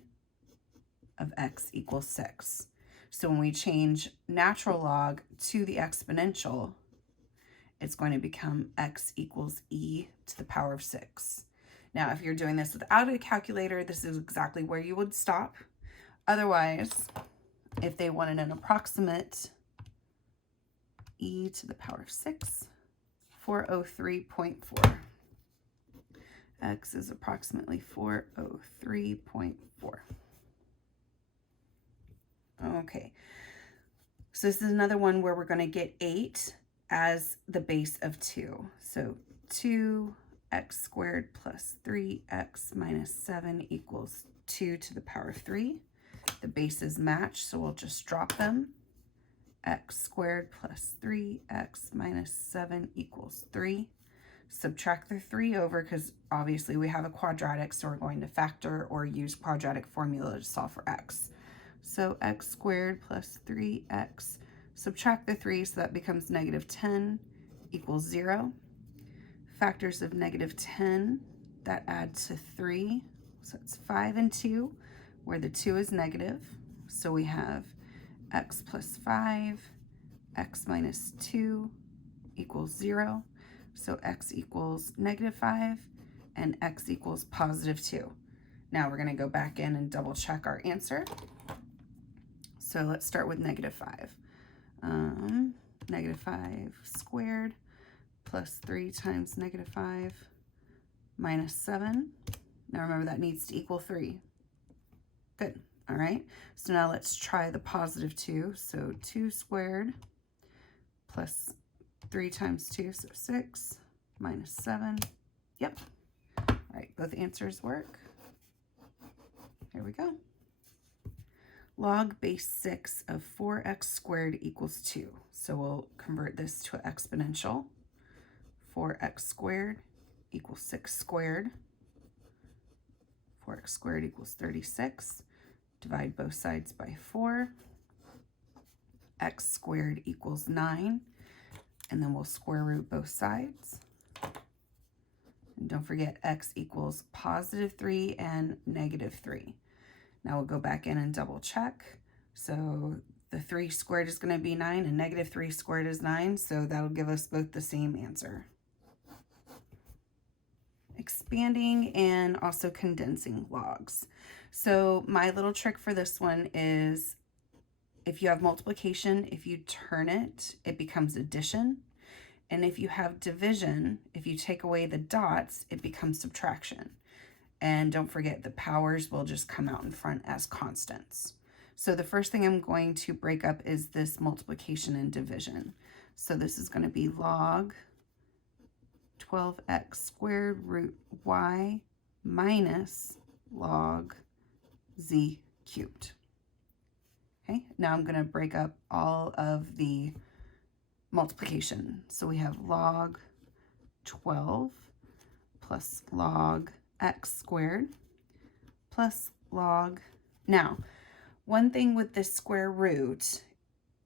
of x equals 6. So when we change natural log to the exponential, it's going to become x equals e to the power of 6. Now, if you're doing this without a calculator, this is exactly where you would stop. Otherwise, if they wanted an approximate e to the power of 6, 403.4. X is approximately 403.4. Okay, so this is another one where we're going to get 8 as the base of 2. So 2x squared plus 3x minus 7 equals 2 to the power of 3. The bases match, so we'll just drop them. X squared plus 3x minus 7 equals 3. Subtract the 3 over because obviously we have a quadratic, so we're going to factor or use quadratic formula to solve for x. So x squared plus 3x, subtract the 3, so that becomes negative 10 equals 0. Factors of negative 10, that adds to 3, so it's 5 and 2, where the 2 is negative. So we have x plus 5, x minus 2 equals 0. So x equals negative 5 and x equals positive 2. Now we're going to go back in and double check our answer. So let's start with negative 5. Negative 5 squared plus 3 times negative 5 minus 7. Now remember that needs to equal 3. Good. All right. So now let's try the positive 2. So 2 squared plus 3 times 2, so 6 minus 7. Yep. All right, both answers work. Here we go. Log base 6 of 4x squared equals 2. So we'll convert this to an exponential. 4x squared equals 6 squared. 4x squared equals 36. Divide both sides by 4. X squared equals 9. And then we'll square root both sides. And don't forget x equals positive 3 and negative 3. Now we'll go back in and double check. So the 3 squared is going to be 9 and negative 3 squared is 9. So that'll give us both the same answer. Expanding and also condensing logs. So my little trick for this one is if you have multiplication, if you turn it, it becomes addition. And if you have division, if you take away the dots, it becomes subtraction. And don't forget, the powers will just come out in front as constants. So the first thing I'm going to break up is this multiplication and division. So this is going to be log 12x squared root y minus log z cubed. Okay, now I'm going to break up all of the multiplication. So we have log 12 plus log x squared plus log. Now, one thing with this square root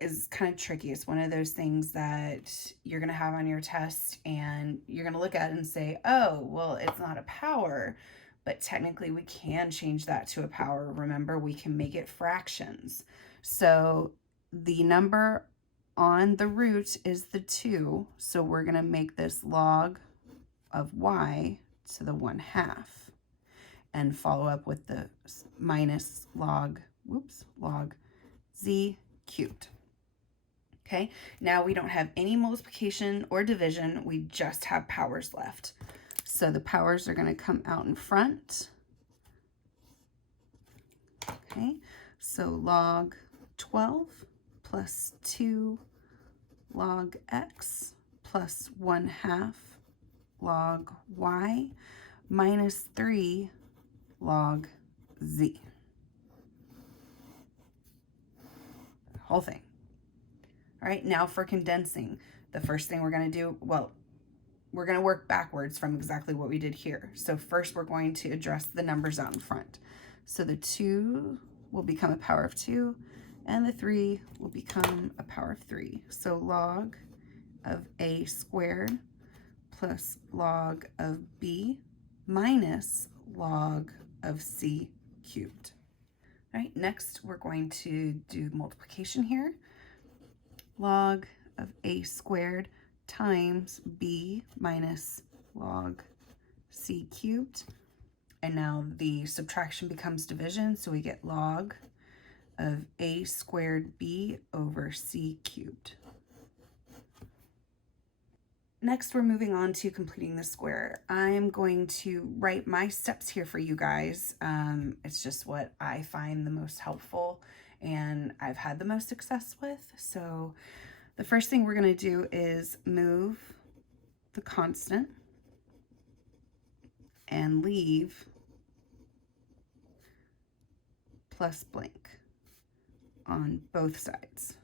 is kind of tricky. It's one of those things that you're going to have on your test and you're going to look at it and say, oh, well, it's not a power, but technically we can change that to a power. Remember, we can make it fractions. So the number on the root is the 2, so we're going to make this log of y to the 1/2 and follow up with the minus log z cubed. Okay, now we don't have any multiplication or division, we just have powers left. So the powers are going to come out in front. Okay, so log 12 plus 2 log x plus 1/2 log y minus 3 log z. The whole thing. All right, now for condensing, the first thing we're going to do, well, we're going to work backwards from exactly what we did here. So first we're going to address the numbers out in front. So the 2 will become a power of 2, and the 3 will become a power of 3. So log of a squared plus log of b minus log of c cubed. All right, next we're going to do multiplication here. Log of a squared times b minus log c cubed. And now the subtraction becomes division, so we get log of a squared b over c cubed. Next, we're moving on to completing the square. I'm going to write my steps here for you guys. It's just what I find the most helpful and I've had the most success with. So the first thing we're going to do is move the constant and leave plus blank on both sides.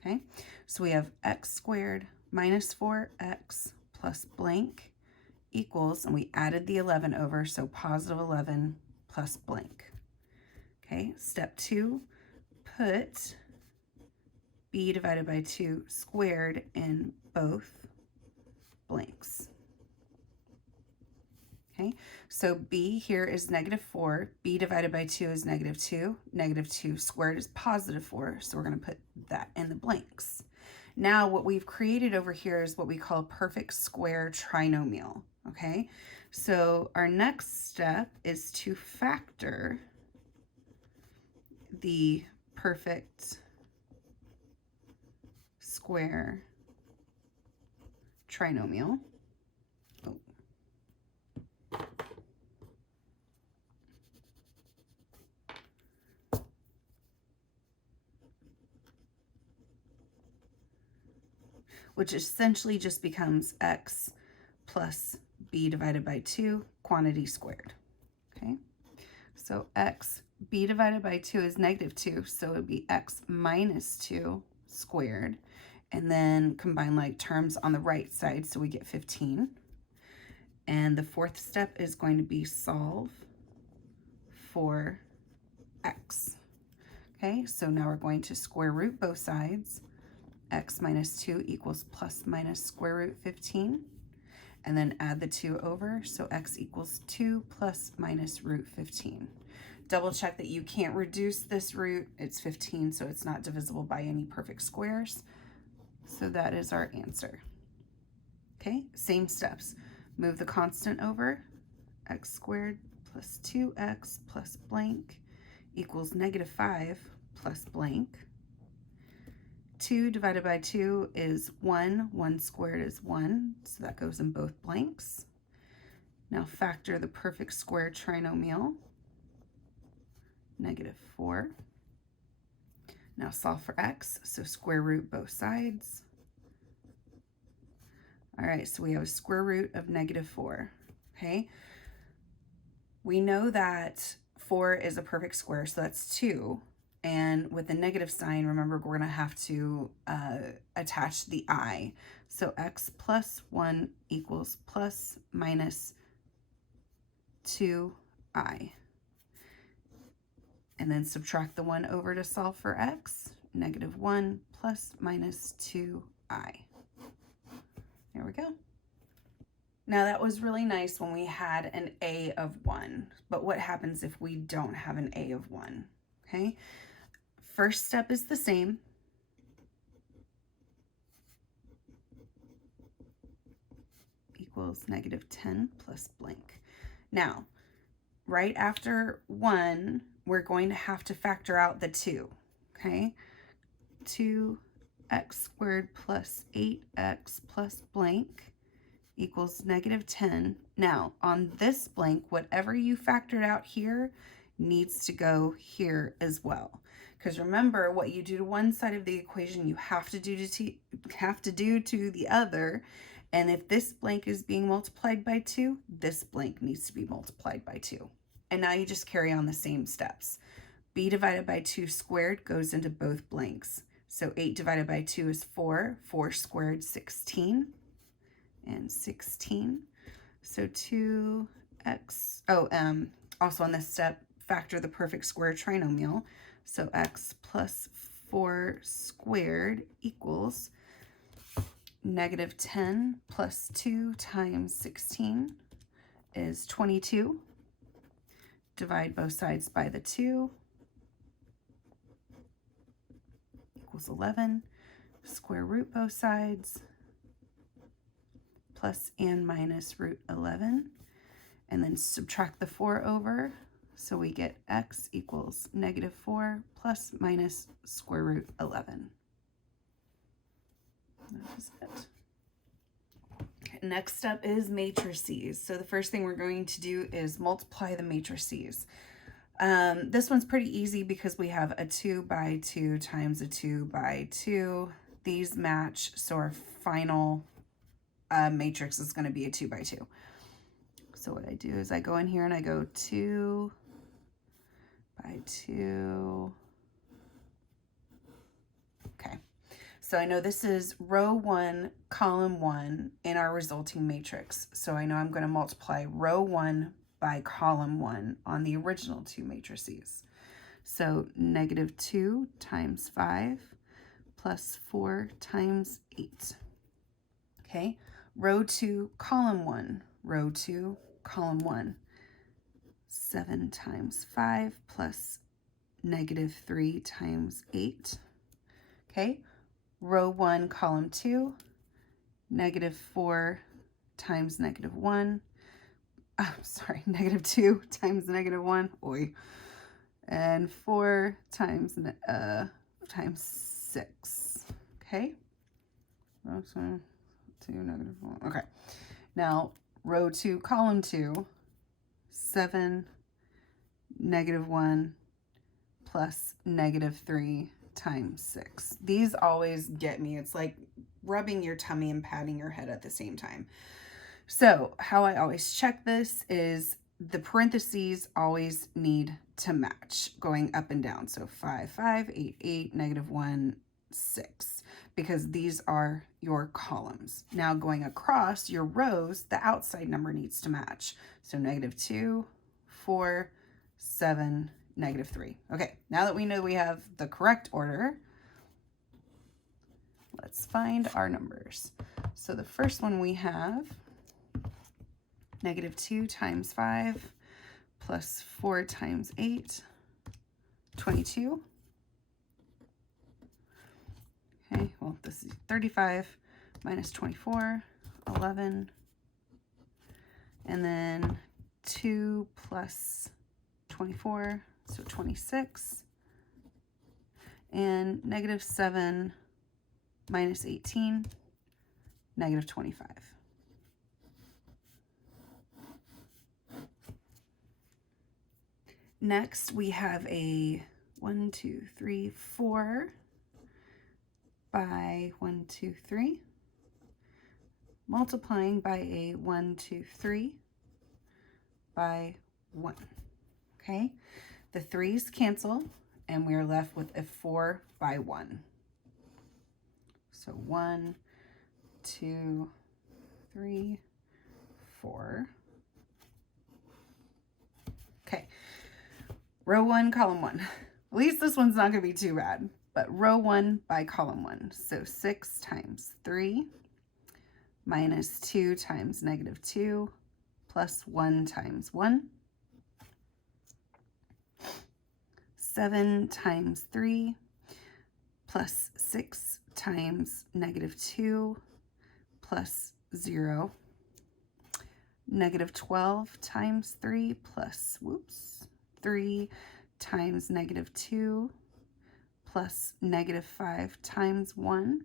Okay, so we have x squared minus 4x plus blank equals, and we added the 11 over, so positive 11 plus blank. Okay, step 2, put b divided by 2 squared in both blanks. Okay, so b here is -4, b divided by 2 is -2, -2 squared is +4, so we're going to put that in the blanks. Now what we've created over here is what we call a perfect square trinomial. Okay, so our next step is to factor the perfect square trinomial. Which essentially just becomes x plus b divided by 2 quantity squared. Okay, so x, b divided by 2 is -2, so it would be x minus 2 squared, and then combine like terms on the right side, so we get 15. And the fourth step is going to be solve for x. Okay, so now we're going to square root both sides. X minus 2 equals plus minus square root 15, and then add the 2 over, so x equals 2 plus minus root 15. Double check that you can't reduce this root. It's 15, so it's not divisible by any perfect squares. So that is our answer. Okay, same steps. Move the constant over, x squared plus 2x plus blank equals -5 plus blank. 2 divided by 2 is 1. 1 squared is 1, so that goes in both blanks. Now factor the perfect square trinomial, -4. Now solve for x, so square root both sides. All right, so we have a square root of -4, okay? We know that 4 is a perfect square, so that's 2. And with the negative sign, remember, we're going to have to attach the I. So x plus 1 equals plus minus 2i. and then subtract the 1 over to solve for x. -1 plus minus 2i. There we go. Now that was really nice when we had an a of 1, but what happens if we don't have an a of 1? Okay, first step is the same. Equals -10 plus blank. Now, right after 1, we're going to have to factor out the 2, okay? 2x squared plus 8x plus blank equals -10. Now, on this blank, whatever you factored out here needs to go here as well. Because remember, what you do to one side of the equation, you have to do to the other. And if this blank is being multiplied by 2, this blank needs to be multiplied by 2. And now you just carry on the same steps. B divided by 2 squared goes into both blanks. So 8 divided by 2 is 4. 4 squared, 16. And 16. So 2x, also on this step, factor the perfect square trinomial. So x plus 4 squared equals -10 plus 2 times 16 is 22. Divide both sides by the 2 equals 11. Square root both sides. Plus and minus root 11. And then subtract the 4 over. So we get x equals -4 plus minus square root 11. That is it. Next up is matrices. So the first thing we're going to do is multiply the matrices. This one's pretty easy because we have a 2 by 2 times a 2 by 2. These match, so our final matrix is going to be a 2 by 2. So what I do is I go in here and I go 2 by 2. Okay. So I know this is row 1, column 1 in our resulting matrix. So I know I'm going to multiply row 1 by column 1 on the original 2 matrices. So -2 times 5 plus 4 times 8. Okay, row 2, column 1, row 2, column 1. 7 times 5 plus -3 times 8. Okay, row 1, column 2, -4 times -1. Sorry, -2 times -1. Oi. And 4 times 6. Okay. Row 2, -1. Okay. Now, row 2, column 2, 7, -1 plus -3 times 6. These always get me. It's like rubbing your tummy and patting your head at the same time. So how I always check this is the parentheses always need to match going up and down. So 5, 5, 8, 8, -1, 6, because these are your columns. Now going across your rows, the outside number needs to match. So -2, 4, 7, -3. Okay, now that we know we have the correct order, let's find our numbers. So the first one we have -2 times 5 plus 4 times 8, 22. Okay, well, this is 35 minus 24, 11. And then 2 plus 24, so 26. And -7 minus 18, -25. Next, we have a 1, 2, 3, 4 by 1, 2, 3, multiplying by a 1, 2, 3 by 1. Okay, the 3's cancel, and we're left with a 4 by 1. So 1, 2, 3, 4. Okay. row 1, column 1. At least this one's not going to be too bad. But row 1 by column 1. So 6 times 3 minus 2 times negative 2 plus 1 times 1. 7 times 3 plus 6 times negative 2 plus 0. Negative 12 times 3 plus, 3 times negative 2 plus negative 5 times 1.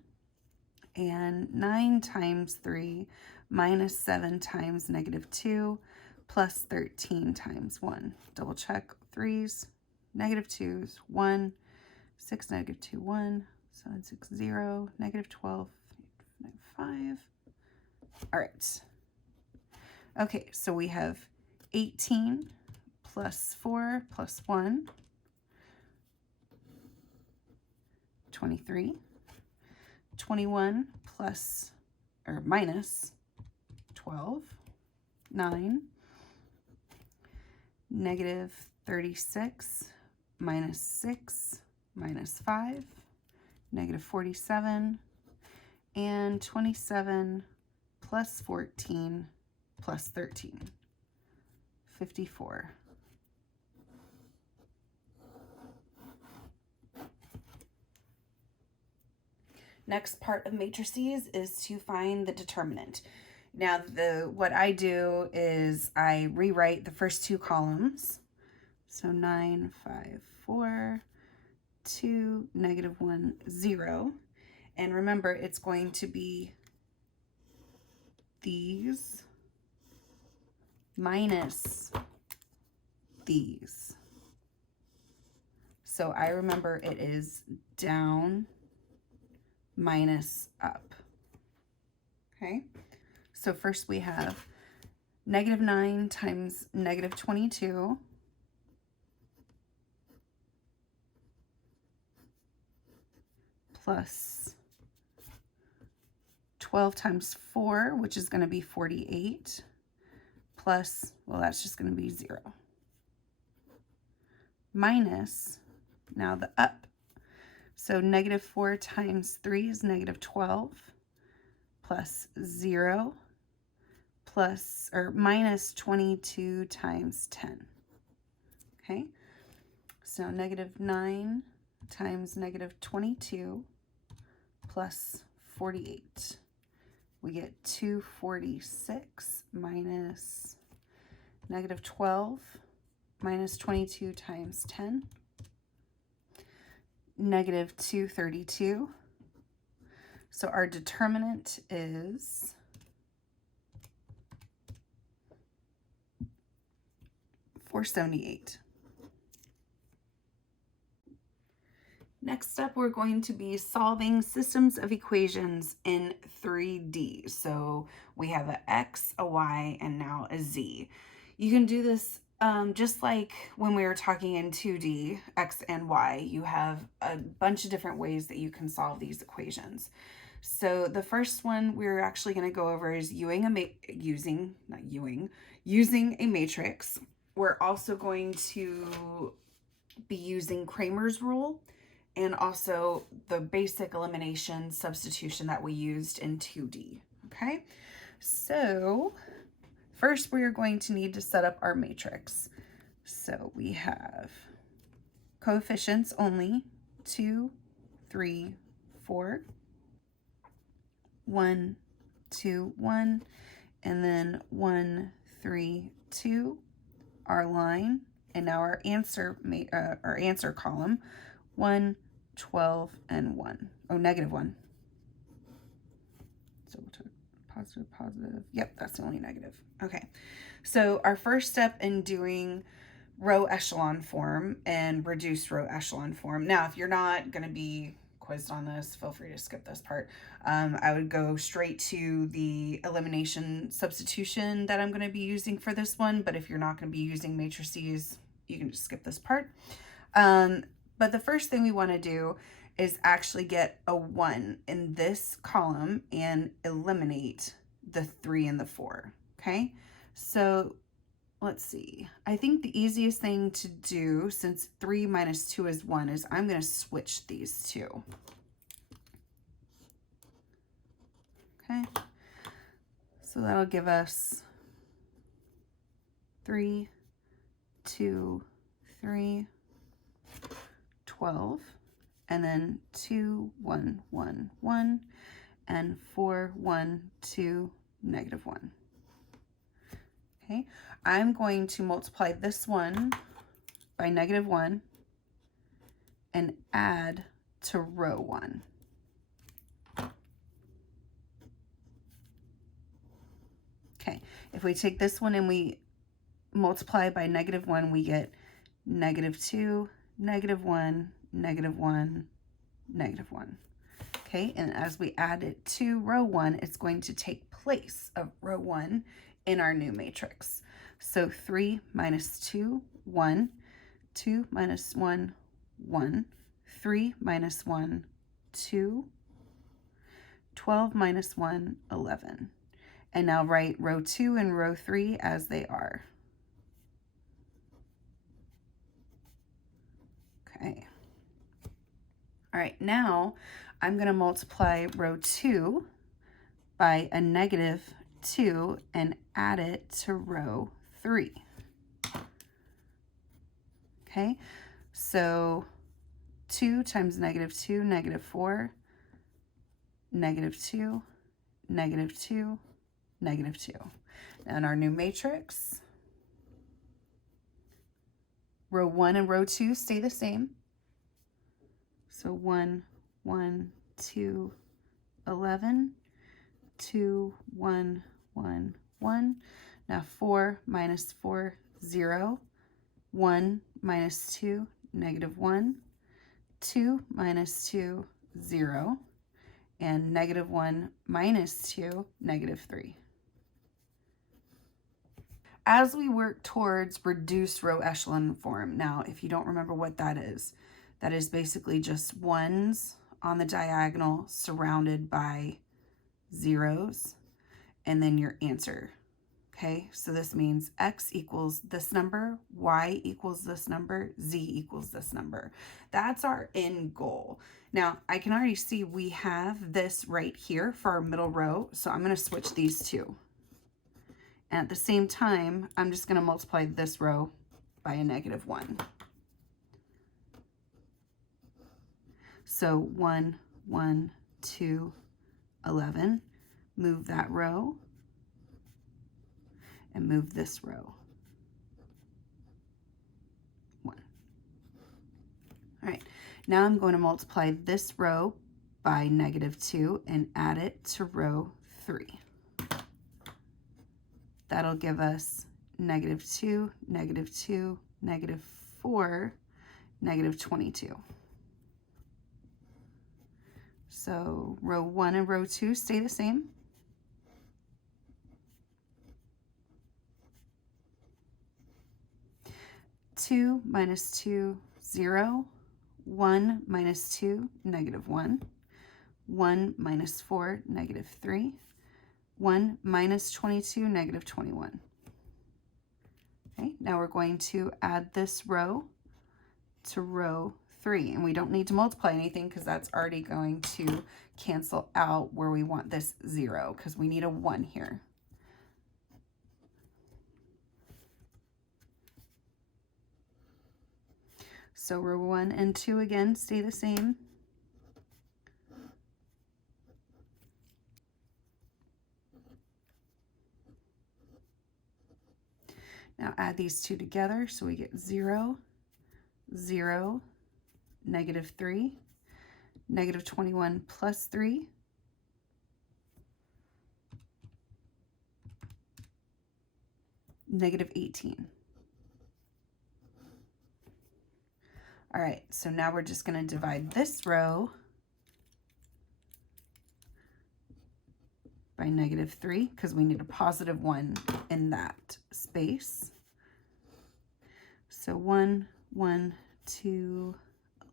And 9 times 3 minus 7 times negative 2 plus 13 times 1. Double check 3's, negative 2's, 1, 6, negative 2, 1, 7, 6, 0, negative 12, negative 5. All right. Okay, so we have 18 plus 4 plus 1, 23. 21 plus or minus 12, 9. Negative 36 minus 6 minus 5, negative 47. And 27 plus 14 plus 13, 54. Next part of matrices is to find the determinant. Now, what I do is I rewrite the first two columns. So 9, 5, 4, 2, negative 1, 0. And remember, it's going to be these minus these. So I remember it is down minus up. Okay, so first we have negative 9 times negative 22 plus 12 times 4, which is going to be 48, plus, well, that's just going to be 0, minus, now the up. So negative 4 times 3 is negative 12, plus 0, plus, or minus 22 times 10. Okay, so negative 9 times negative 22 plus 48. We get 246 minus negative 12 minus 22 times 10. Negative 232. So our determinant is 478. Next up, we're going to be solving systems of equations in 3D. So we have an X, a Y, and now a Z. You can do this just like when we were talking in 2D, X and Y. You have a bunch of different ways that you can solve these equations. So the first one we're actually going to go over is using a matrix. We're also going to be using Cramer's rule, and also the basic elimination substitution that we used in 2D, okay? So first we are going to need to set up our matrix. So we have coefficients only, 2, 3, 4, 1, 2, 1, and then 1, 3, 2, our line, and now our answer column, 1, 12, and 1. Oh, negative 1. So we'll take positive, positive. Yep, that's the only negative. Okay, so our first step in doing row echelon form and reduced row echelon form. Now, if you're not going to be quizzed on this, feel free to skip this part. I would go straight to the elimination substitution that I'm going to be using for this one, but if you're not going to be using matrices, you can just skip this part. But the first thing we want to do is actually get a 1 in this column and eliminate the 3 and the 4, okay? So let's see. I think the easiest thing to do, since 3 minus 2 is 1, is I'm going to switch these two. Okay. So that'll give us 3, 2, 3, 12, and then 2, 1, 1, 1, and 4, 1, 2, negative 1. Okay, I'm going to multiply this one by negative 1 and add to row 1. Okay, if we take this one and we multiply by negative 1, we get negative 2, negative 1, negative 1, negative 1. Okay, and as we add it to row 1, it's going to take place of row 1 in our new matrix. So 3 minus 2, 1, 2 minus 1, 1, 3 minus 1, 2, 12 minus 1, 11. And now write row 2 and row 3 as they are. Okay. All right, now I'm going to multiply row 2 by a negative 2 and add it to row 3. Okay, so 2 times negative 2, negative 4, negative 2, negative 2, negative 2. Now in our new matrix, row 1 and row 2 stay the same. So 1, 1, 2, 11, 2, 1, 1, 1. Now 4 minus 4, 0. 1 minus 2, negative 1. 2 minus 2, 0. And negative 1 minus 2, negative 3. As we work towards reduced row echelon form, now if you don't remember what that is basically just ones on the diagonal surrounded by zeros and then your answer. Okay, so this means x equals this number, y equals this number, z equals this number. That's our end goal. Now, I can already see we have this right here for our middle row, so I'm going to switch these two. And at the same time, I'm just going to multiply this row by a negative 1. So 1, 1, 2, 11. Move that row and move this row. 1. All right, now I'm going to multiply this row by negative 2 and add it to row 3. That'll give us negative 2, negative 2, negative 4, negative 22. So row 1 and row 2 stay the same. Two minus 2, 0. 1 minus 2, negative 1. 1 minus 4, negative 3. 1 minus 22, negative 21. Okay, now we're going to add this row to row 3, and we don't need to multiply anything because that's already going to cancel out where we want this 0 because we need a 1 here. So row 1 and 2 again stay the same. Now add these two together, so we get 0, 0, negative 3, negative 21 plus 3, negative 18. All right, so now we're just going to divide this row by negative 3 because we need a positive 1 in that space. So 1, 1, 2,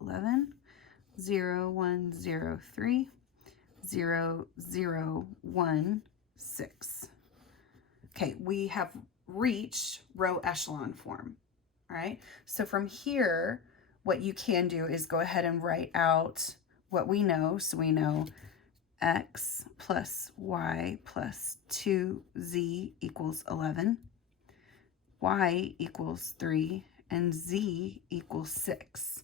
11, 0, 1, 0, 3, 0, 0, 1, 6. Okay, we have reached row echelon form. All right, so from here, what you can do is go ahead and write out what we know. So we know x plus y plus 2z equals 11, y equals 3, and z equals 6.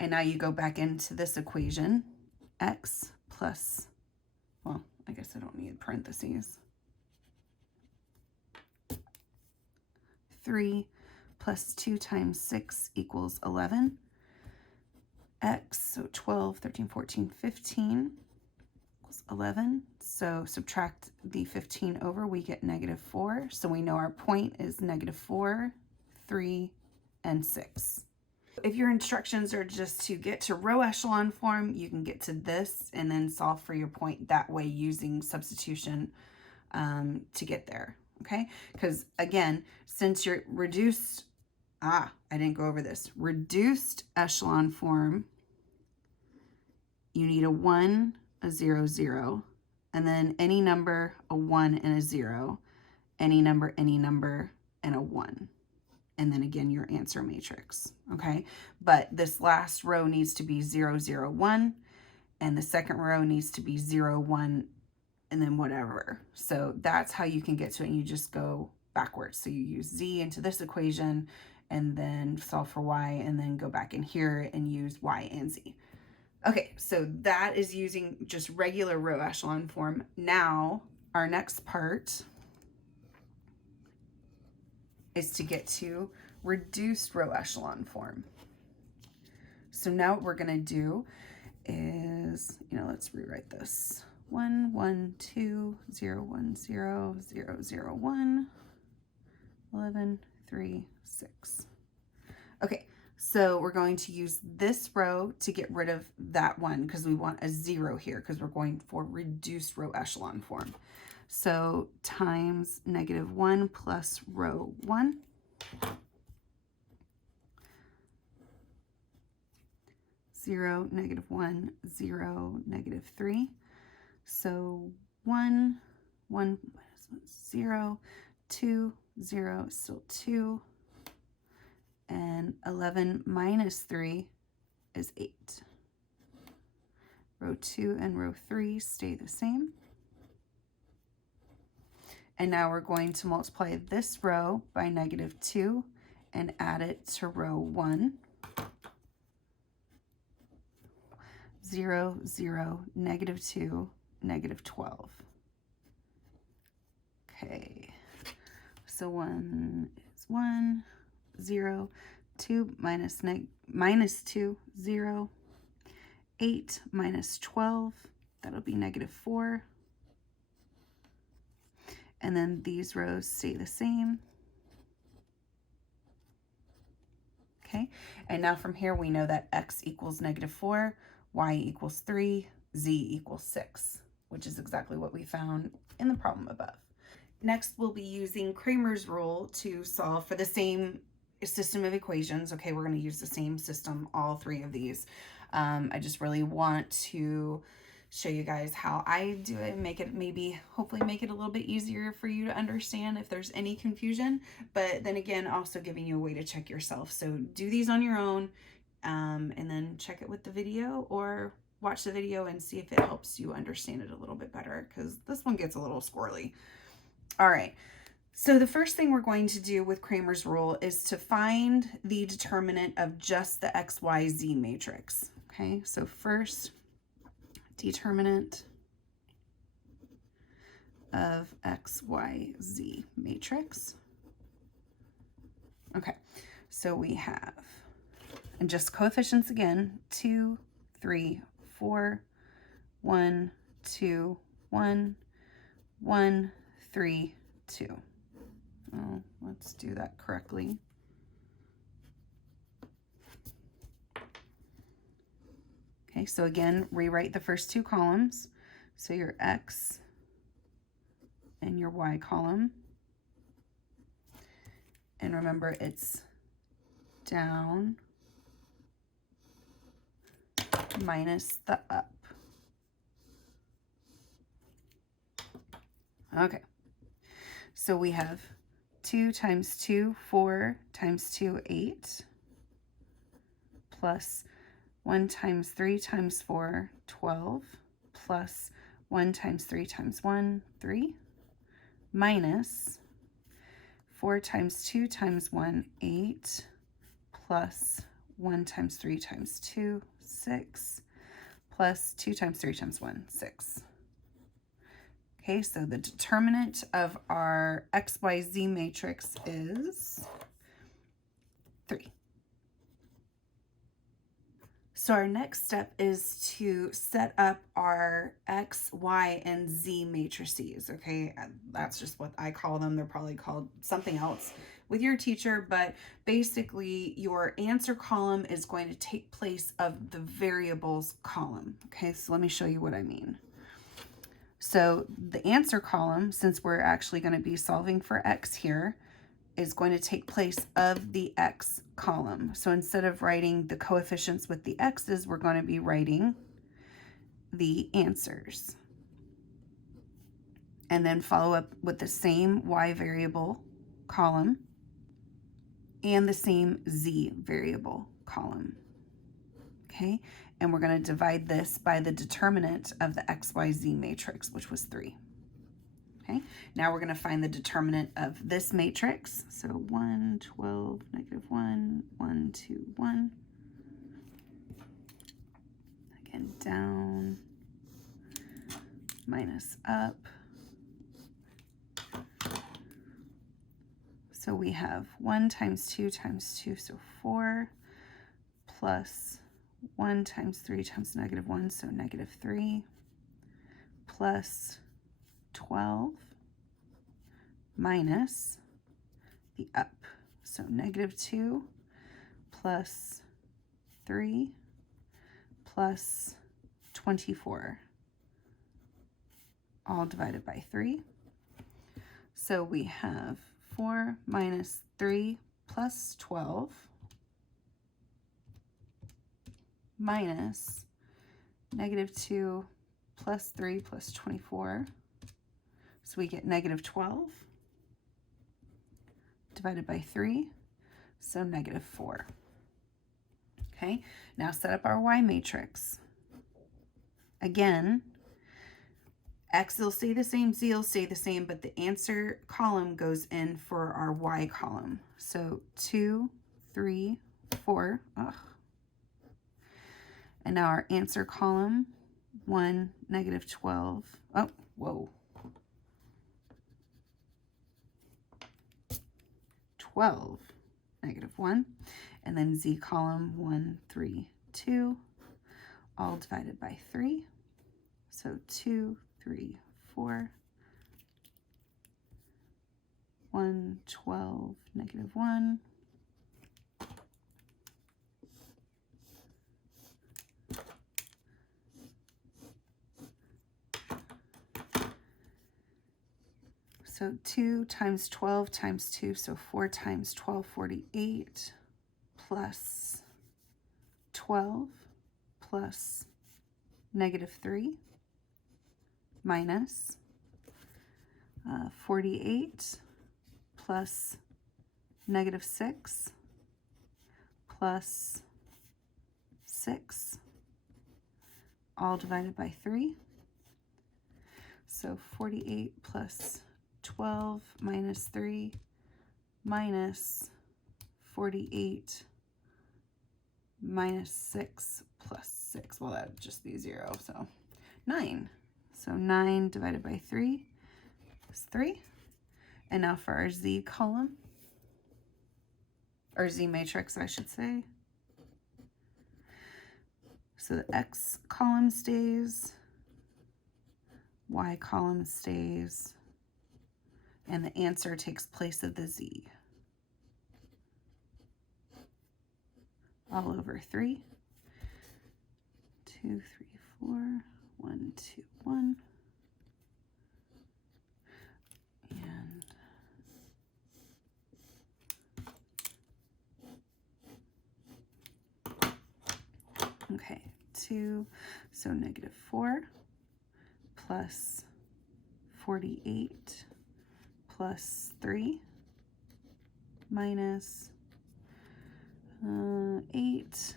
And now you go back into this equation, x plus, well, I guess I don't need parentheses, 3 plus 2 times 6 equals 11. X, so 12, 13, 14, 15 equals 11. So subtract the 15 over, we get -4. So we know our point is -4, 3, and 6. If your instructions are just to get to row echelon form, you can get to this and then solve for your point that way using substitution to get there, okay? Because again, since you're reduced, I didn't go over this, reduced echelon form, you need a 1, a 0, 0, and then any number, a 1 and a 0, any number, and a 1. And then again, your answer matrix, okay? But this last row needs to be 0, 0, 1, and the second row needs to be 0, 1, and then whatever. So that's how you can get to it, and you just go backwards. So you use z into this equation, and then solve for y, and then go back in here and use y and z. Okay, so that is using just regular row echelon form. Now, our next part is to get to reduced row echelon form. So now what we're gonna do is, let's rewrite this. 1, 1, 2, 0, 1, 0, 0, 0, 1, 11, 3, 6. Okay, so we're going to use this row to get rid of that one because we want a 0 here because we're going for reduced row echelon form. So times -1 plus row 1. Zero, -1, 0, -3. So 1, 1 minus 1, 0, 2, 0, still 2. And 11 minus 3 is 8. Row 2 and row 3 stay the same. And now we're going to multiply this row by -2 and add it to row 1. 0, 0, -2, -12. Okay, so 1 is 1, 0, 2 minus 2, 0, 8 minus 12, that'll be -4. And then these rows stay the same. Okay, and now from here we know that x equals -4, y equals 3, z equals 6, which is exactly what we found in the problem above. Next, we'll be using Cramer's rule to solve for the same system of equations. Okay, we're going to use the same system, all three of these. I just really want to show you guys how I do it and make it, hopefully make it a little bit easier for you to understand if there's any confusion, but then again, also giving you a way to check yourself. So do these on your own, and then check it with the video, or watch the video and see if it helps you understand it a little bit better, because this one gets a little squirrely. All right, so the first thing we're going to do with Cramer's rule is to find the determinant of just the XYZ matrix. Okay, so first, determinant of XYZ matrix. Okay, so we have, and just coefficients again, 2, 3, 4, 1, 2, 1, 1, 3, 2. Oh, let's do that correctly. Okay, so again, rewrite the first two columns. So your X and your Y column. And remember, it's down minus the up. Okay, so we have 2 times 2, 4 times 2, 8, plus 1 times 3 times 4, 12, plus 1 times 3 times 1, 3, minus 4 times 2 times 1, 8, plus 1 times 3 times 2, 6, plus 2 times 3 times 1, 6. Okay, so the determinant of our XYZ matrix is 3. So our next step is to set up our X, Y, and Z matrices, okay? That's just what I call them. They're probably called something else with your teacher, but basically your answer column is going to take place of the variables column, okay? So let me show you what I mean. So the answer column, since we're actually going to be solving for X here, is going to take place of the X column. So instead of writing the coefficients with the X's, we're going to be writing the answers. And then follow up with the same Y variable column and the same Z variable column. Okay, and we're going to divide this by the determinant of the XYZ matrix, which was 3. Okay, now we're going to find the determinant of this matrix. So 1, 12, negative 1, 1, 2, 1. Again, down, minus up. So we have 1 times 2 times 2, so 4, plus 1 times 3 times negative 1, so negative 3, plus 12 minus the up, so negative 2 plus 3 plus 24, all divided by 3. So we have 4 minus 3 plus 12 minus negative 2 plus 3 plus 24. So we get negative 12 divided by 3, so negative 4. Okay, now set up our Y matrix. Again, X will stay the same, Z will stay the same, but the answer column goes in for our Y column. So 2, 3, 4. Ugh. And now our answer column, 1, negative 12. Oh, whoa. 12, negative 1. And then Z column, 1, 3, 2. All divided by 3. So 2, 3, 4. 1, 12, negative 1. So 2 times 12 times 2, so 4 times 12, 48, plus 12 plus negative 3 minus 48 plus negative 6 plus 6, all divided by 3. So 48 plus 12 minus 3 minus 48 minus 6 plus 6. Well, that would just be 0, so 9. So 9 divided by 3 is 3. And now for our Z column, or Z matrix, I should say. So the X column stays, Y column stays, and the answer takes place of the Z. All over 3. 2, 3, 4, 1, 2, 1. And okay, 2, so negative 4 plus 48 plus 3 minus 8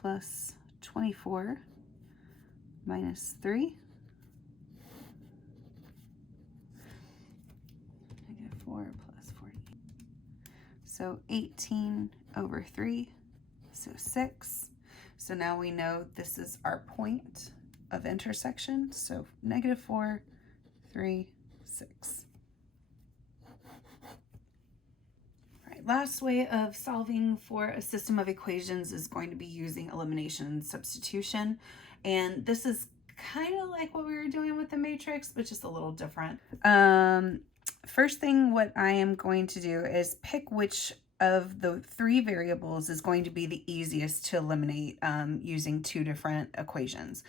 plus 24 minus 3. Negative 4 plus 48. So 18 over 3, so 6. So now we know this is our point of intersection. So negative 4, 3, 6. All right, last way of solving for a system of equations is going to be using elimination and substitution. And this is kind of like what we were doing with the matrix, but just a little different. First thing, what I am going to do is pick which of the 3 variables is going to be the easiest to eliminate using 2 different equations.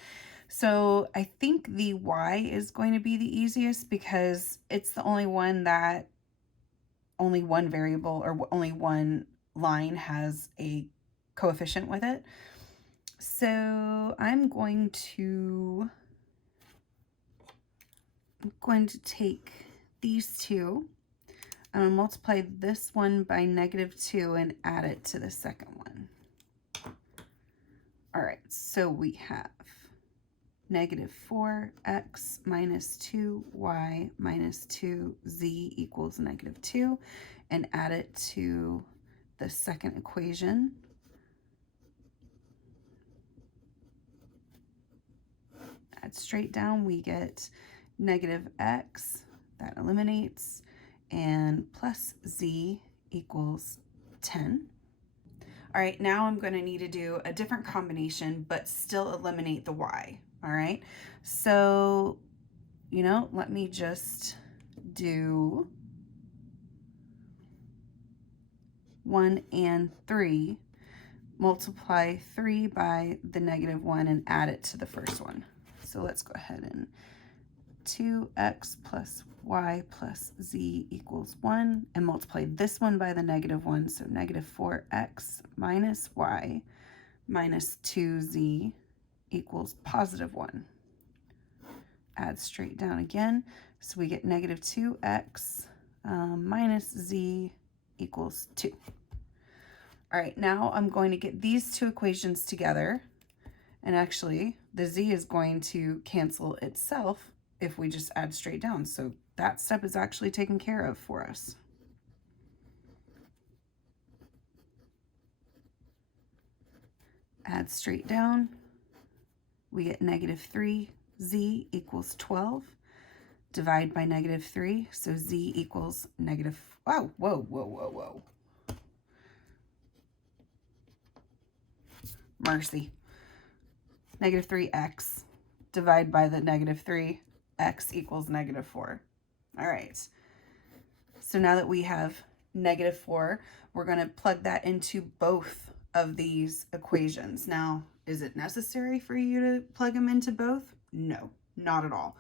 So I think the y is going to be the easiest because it's the only one that only one variable or only one line has a coefficient with it. So I'm going to take these two. I'm going to multiply this one by -2 and add it to the second one. All right, so we have -4x minus 2y minus 2z equals -2, and add it to the second equation. Add straight down, we get -x, that eliminates, and plus z equals 10. All right, now I'm going to need to do a different combination, but still eliminate the y. All right, so, let me just do 1 and 3, multiply 3 by the -1 and add it to the first one. So let's go ahead and 2x plus y plus z equals 1, and multiply this one by the -1, so -4x minus y minus 2z equals +1. Add straight down again, so we get -2x minus z equals 2. All right, now I'm going to get these 2 equations together, and actually the z is going to cancel itself if we just add straight down. So that step is actually taken care of for us. Add straight down, we get -3z equals 12. Divide by -3, so z equals whoa. Mercy. -3x. Divide by the -3, x equals -4. All right. So now that we have -4, we're going to plug that into both of these equations. Now, is it necessary for you to plug them into both? No, not at all.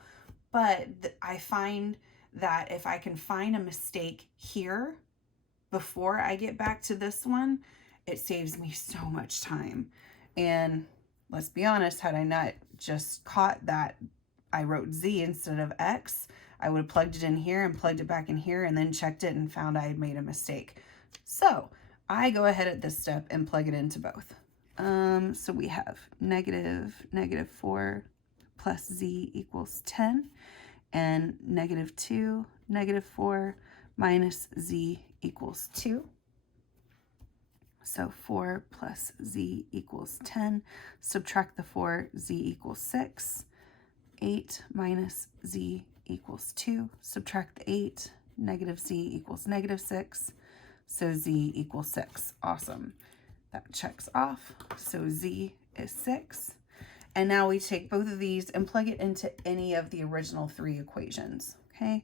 But I find that if I can find a mistake here before I get back to this one, it saves me so much time. And let's be honest, had I not just caught that I wrote z instead of x, I would have plugged it in here and plugged it back in here and then checked it and found I had made a mistake. So I go ahead at this step and plug it into both. So we have -4 plus z equals 10, and -2, -4 minus z equals 2. So 4 plus z equals 10. Subtract the 4, z equals 6. 8 minus z equals 2. Subtract the 8, -z equals -6. So z equals 6. Awesome. That checks off. So z is 6. And now we take both of these and plug it into any of the original 3 equations. Okay.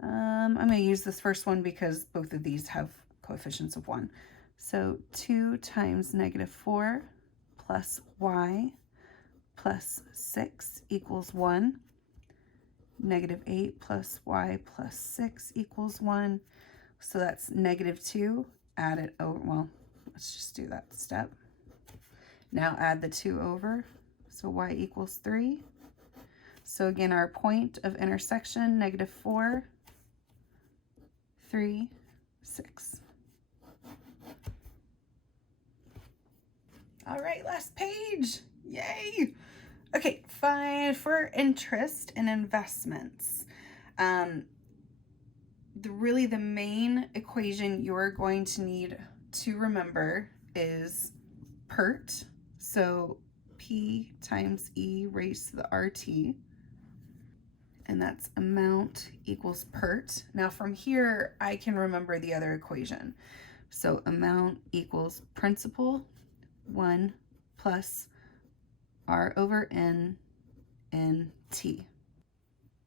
I'm going to use this first one because both of these have coefficients of 1. So 2 times -4 plus y plus 6 equals 1. -8 plus y plus 6 equals 1. So that's -2. Add it over. Well, let's just do that step. Now add the 2 over. So y equals 3. So again, our point of intersection, -4, 3, 6. All right, last page. Yay. Okay, fine. For interest and investments. Really the main equation you're going to need to remember is PERT. So P times E raised to the RT. And that's amount equals PERT. Now from here, I can remember the other equation. So amount equals principal 1 plus R over N T.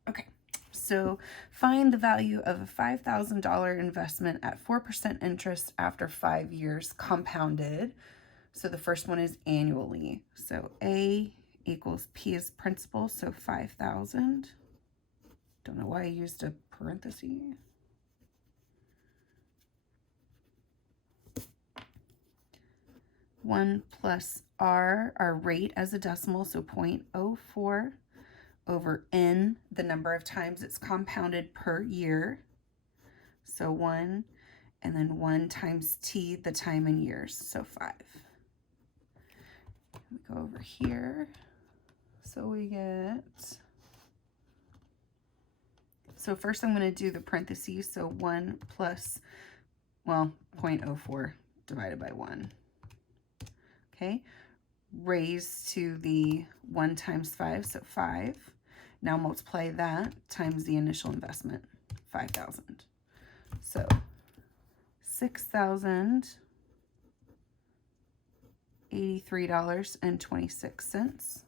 Okay, so find the value of a $5,000 investment at 4% interest after 5 years compounded. So the first one is annually. So A equals P is principal, so 5,000. Don't know why I used a parenthesis. One plus R, our rate as a decimal, so 0.04 over N, the number of times it's compounded per year. So 1, and then 1 times T, the time in years, so 5. We go over here. So we get, so first I'm going to do the parentheses, so 1 plus, well, 0.04 divided by 1. Okay, raised to the 1 times 5, so 5. Now multiply that times the initial investment, 5,000. So $6,083.26.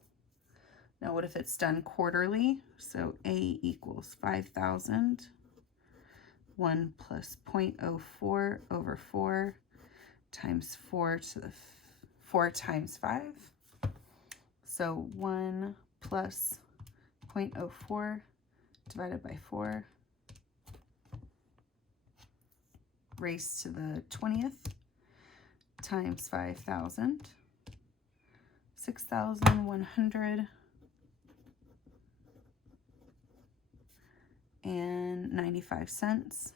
Now what if it's done quarterly? So A equals 5,000. 1 plus 0.04 over 4 times 4 to the 4 times 5. So 1 plus 0.04 divided by 4 raised to the 20th times 5,000. 6,195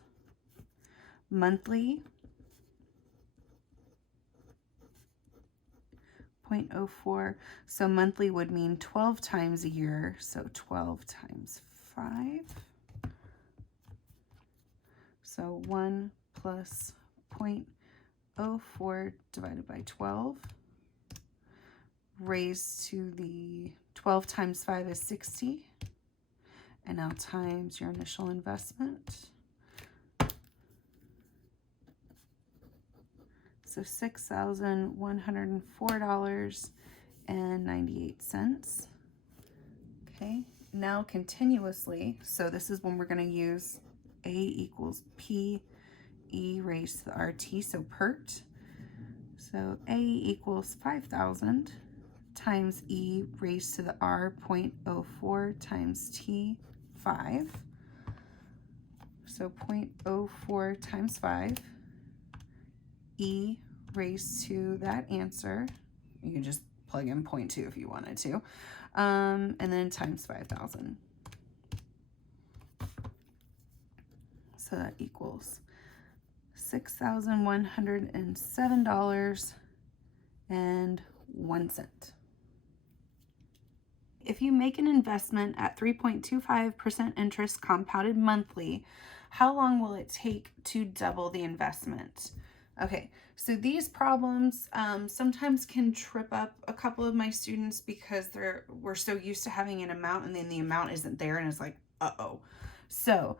monthly. 0.04, so monthly would mean 12 times a year, so 12 times 5. So 1 plus 0.04 divided by 12 raised to the 12 times 5 is 60. And now times your initial investment. So $6,104.98. Okay, now continuously, so this is when we're going to use A equals P E raised to the RT, so PERT. So A equals 5,000 times E raised to the R 0.04 times T, 5. So 0.04 times 5. E raised to that answer. You can just plug in 0.2 if you wanted to. And then times 5,000. So that equals $6,107.01. If you make an investment at 3.25% interest compounded monthly, how long will it take to double the investment? Okay, so these problems sometimes can trip up a couple of my students because we're so used to having an amount and then the amount isn't there and it's like, uh-oh. So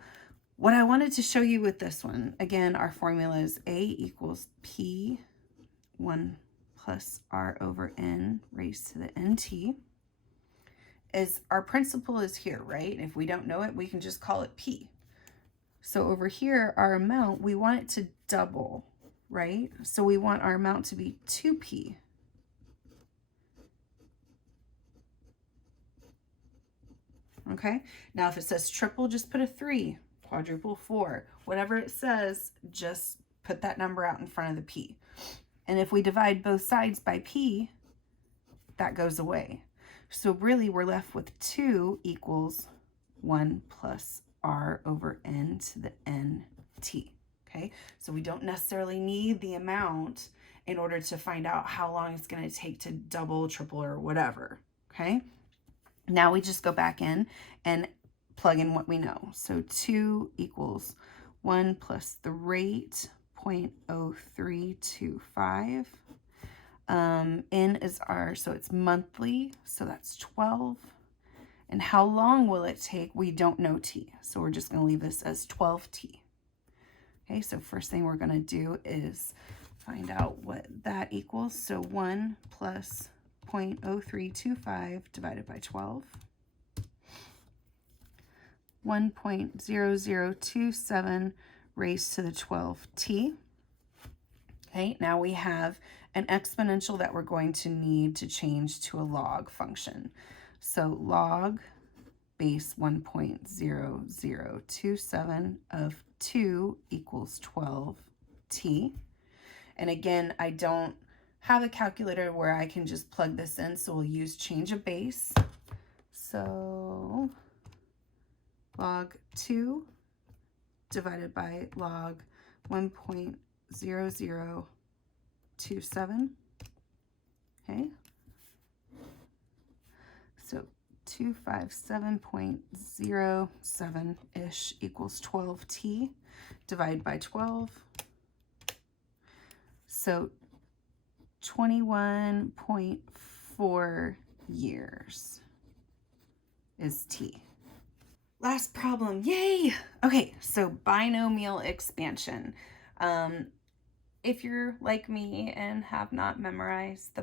what I wanted to show you with this one, again, our formula is A equals P 1 plus R over N raised to the NT. Is our principal is here, right? If we don't know it, we can just call it P. So over here, our amount, we want it to double, right? So we want our amount to be 2P. Okay, now if it says triple, just put a 3, quadruple 4, whatever it says, just put that number out in front of the P. And if we divide both sides by P, that goes away. So really we're left with 2 equals 1 plus R over N to the NT. Okay, so we don't necessarily need the amount in order to find out how long it's going to take to double, triple, or whatever. Okay. Now we just go back in and plug in what we know. So 2 equals 1 plus the rate, 0.0325. N is our, so it's monthly, so that's 12. And how long will it take? We don't know t, so we're just going to leave this as 12t. Okay, so first thing we're going to do is find out what that equals. So 1 plus 0.0325 divided by 12. 1.0027 raised to the 12t. Okay, now we have an exponential that we're going to need to change to a log function. So log base 1.0027 of 2 equals 12t. And again, I don't have a calculator where I can just plug this in, so we'll use change of base. So log 2 divided by log 1.0027. Okay. So 257.07-ish equals 12t divided by 12. So 21.4 years is t. Last problem, yay! Okay, so binomial expansion. If you're like me and have not memorized the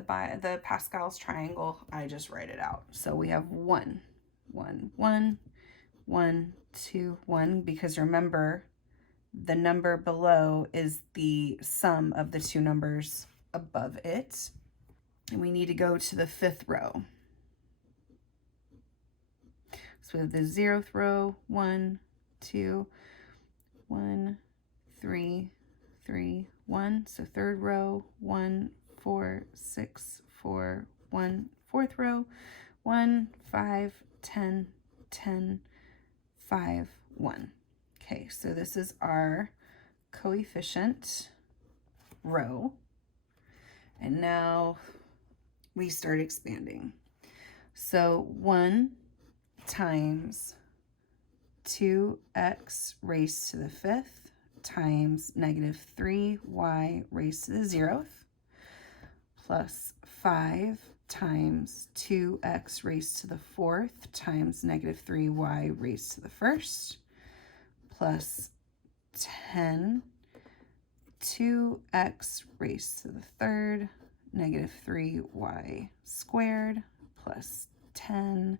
Pascal's triangle, I just write it out. So we have 1, 1, 1, 1, 2, 1, because remember, the number below is the sum of the two numbers above it. And we need to go to the 5th row. So we have the 0th row, 1, 2, 1, 3, 3, 1. So 3rd row, 1, 4, 6, 4, 1. 4th row, 1, 5, 10, 10, 5, 1. Okay, so this is our coefficient row. And now we start expanding. So 1 times 2x raised to the 5th times negative 3y raised to the 0th plus 5 times 2x raised to the 4th times negative 3y raised to the 1st plus 10 2x raised to the 3rd negative 3y squared plus 10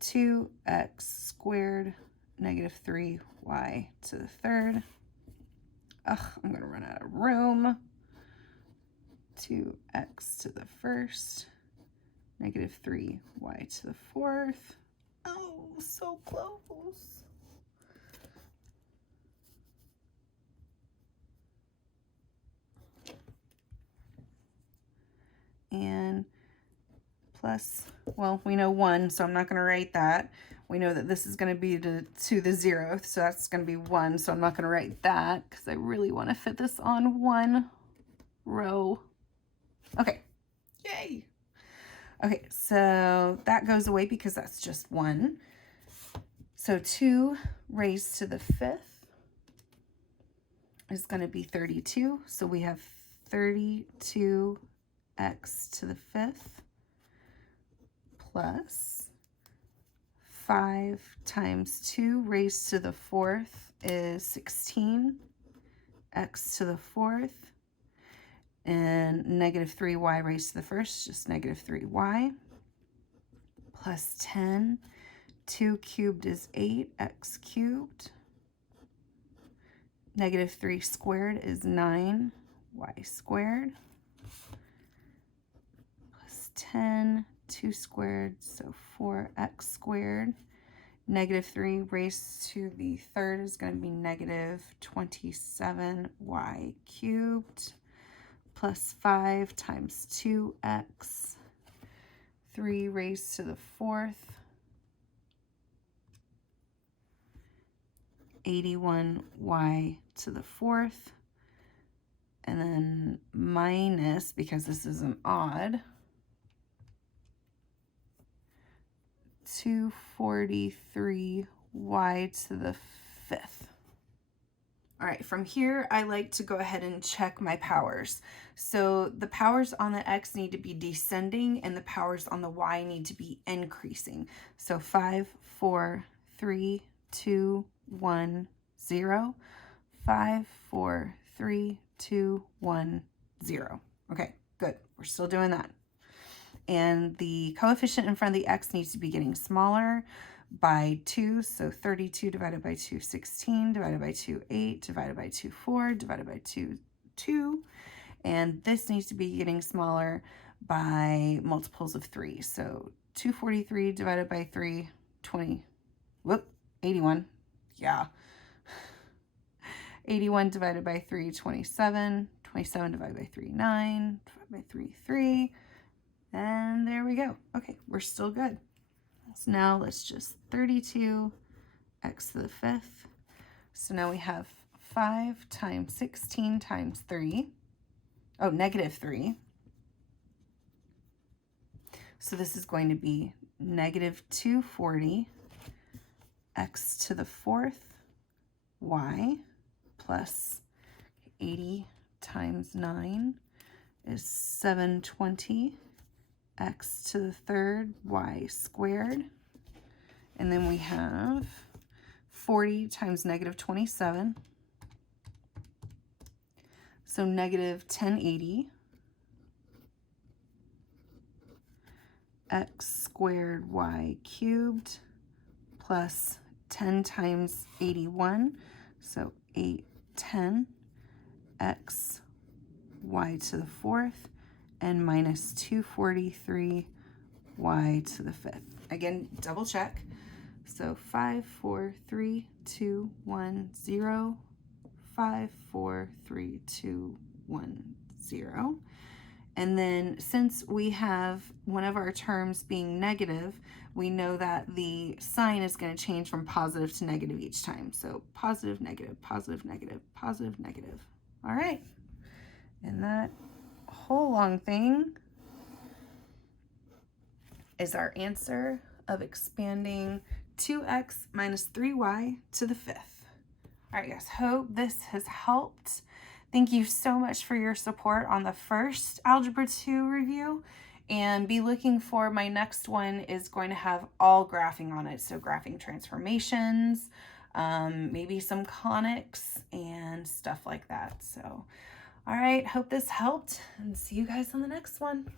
2x squared negative 3y to the 3rd. Ugh, I'm going to run out of room. 2x to the 1st, negative 3y to the 4th. Oh, so close. And plus, well, we know 1, so I'm not going to write that. We know that this is going to be to the 0th, so that's going to be 1, so I'm not going to write that because I really want to fit this on one row. Okay, yay! Okay, so that goes away because that's just 1. So 2 raised to the 5th is going to be 32, so we have 32x to the 5th plus 5 times 2 raised to the 4th is 16 x to the 4th, and negative 3y raised to the 1st, just negative 3y, plus 10. 2 cubed is 8x cubed. Negative 3 squared is 9y squared. Plus 10. 2 squared, so 4x squared. Negative 3 raised to the 3rd is going to be negative 27y cubed plus 5 times 2x. 3 raised to the 4th, 81y to the 4th and then minus, because this is an odd, 243y to the 5th. All right, from here, I like to go ahead and check my powers. So the powers on the x need to be descending and the powers on the y need to be increasing. So 5, 4, 3, 2, 1, 0. 5, 4, 3, 2, 1, 0. Okay, good. We're still doing that. And the coefficient in front of the x needs to be getting smaller by 2. So 32 divided by 2, 16, divided by 2, 8, divided by 2, 4, divided by 2, 2. And this needs to be getting smaller by multiples of 3. So 243 divided by 3, 81. Yeah. 81 divided by 3, 27. 27 divided by 3, 9. Divided by 3, 3. And there we go. Okay, we're still good. So now let's just 32 x to the 5th. So now we have 5 times 16 times 3. Oh, negative 3. So this is going to be negative 240 x to the 4th y plus 80 times 9 is 720 x to the 3rd y squared. And then we have 40 times negative 27. So negative 1080 x squared y cubed plus 10 times 81. So 810 x y to the 4th and minus 243 y to the 5th. Again, double check. So 5, 4, 3, 2, 1, 0. 5, 4, 3, 2, 1, 0. And then since we have one of our terms being negative, we know that the sign is going to change from positive to negative each time. So positive, negative, positive, negative, positive, negative. All right. And that whole long thing is our answer of expanding 2x minus 3y to the 5th. All right, guys, hope this has helped. Thank you so much for your support on the first Algebra 2 review, and be looking for my next one is going to have all graphing on it. So graphing transformations, maybe some conics and stuff like that. So, all right, hope this helped, and see you guys on the next one.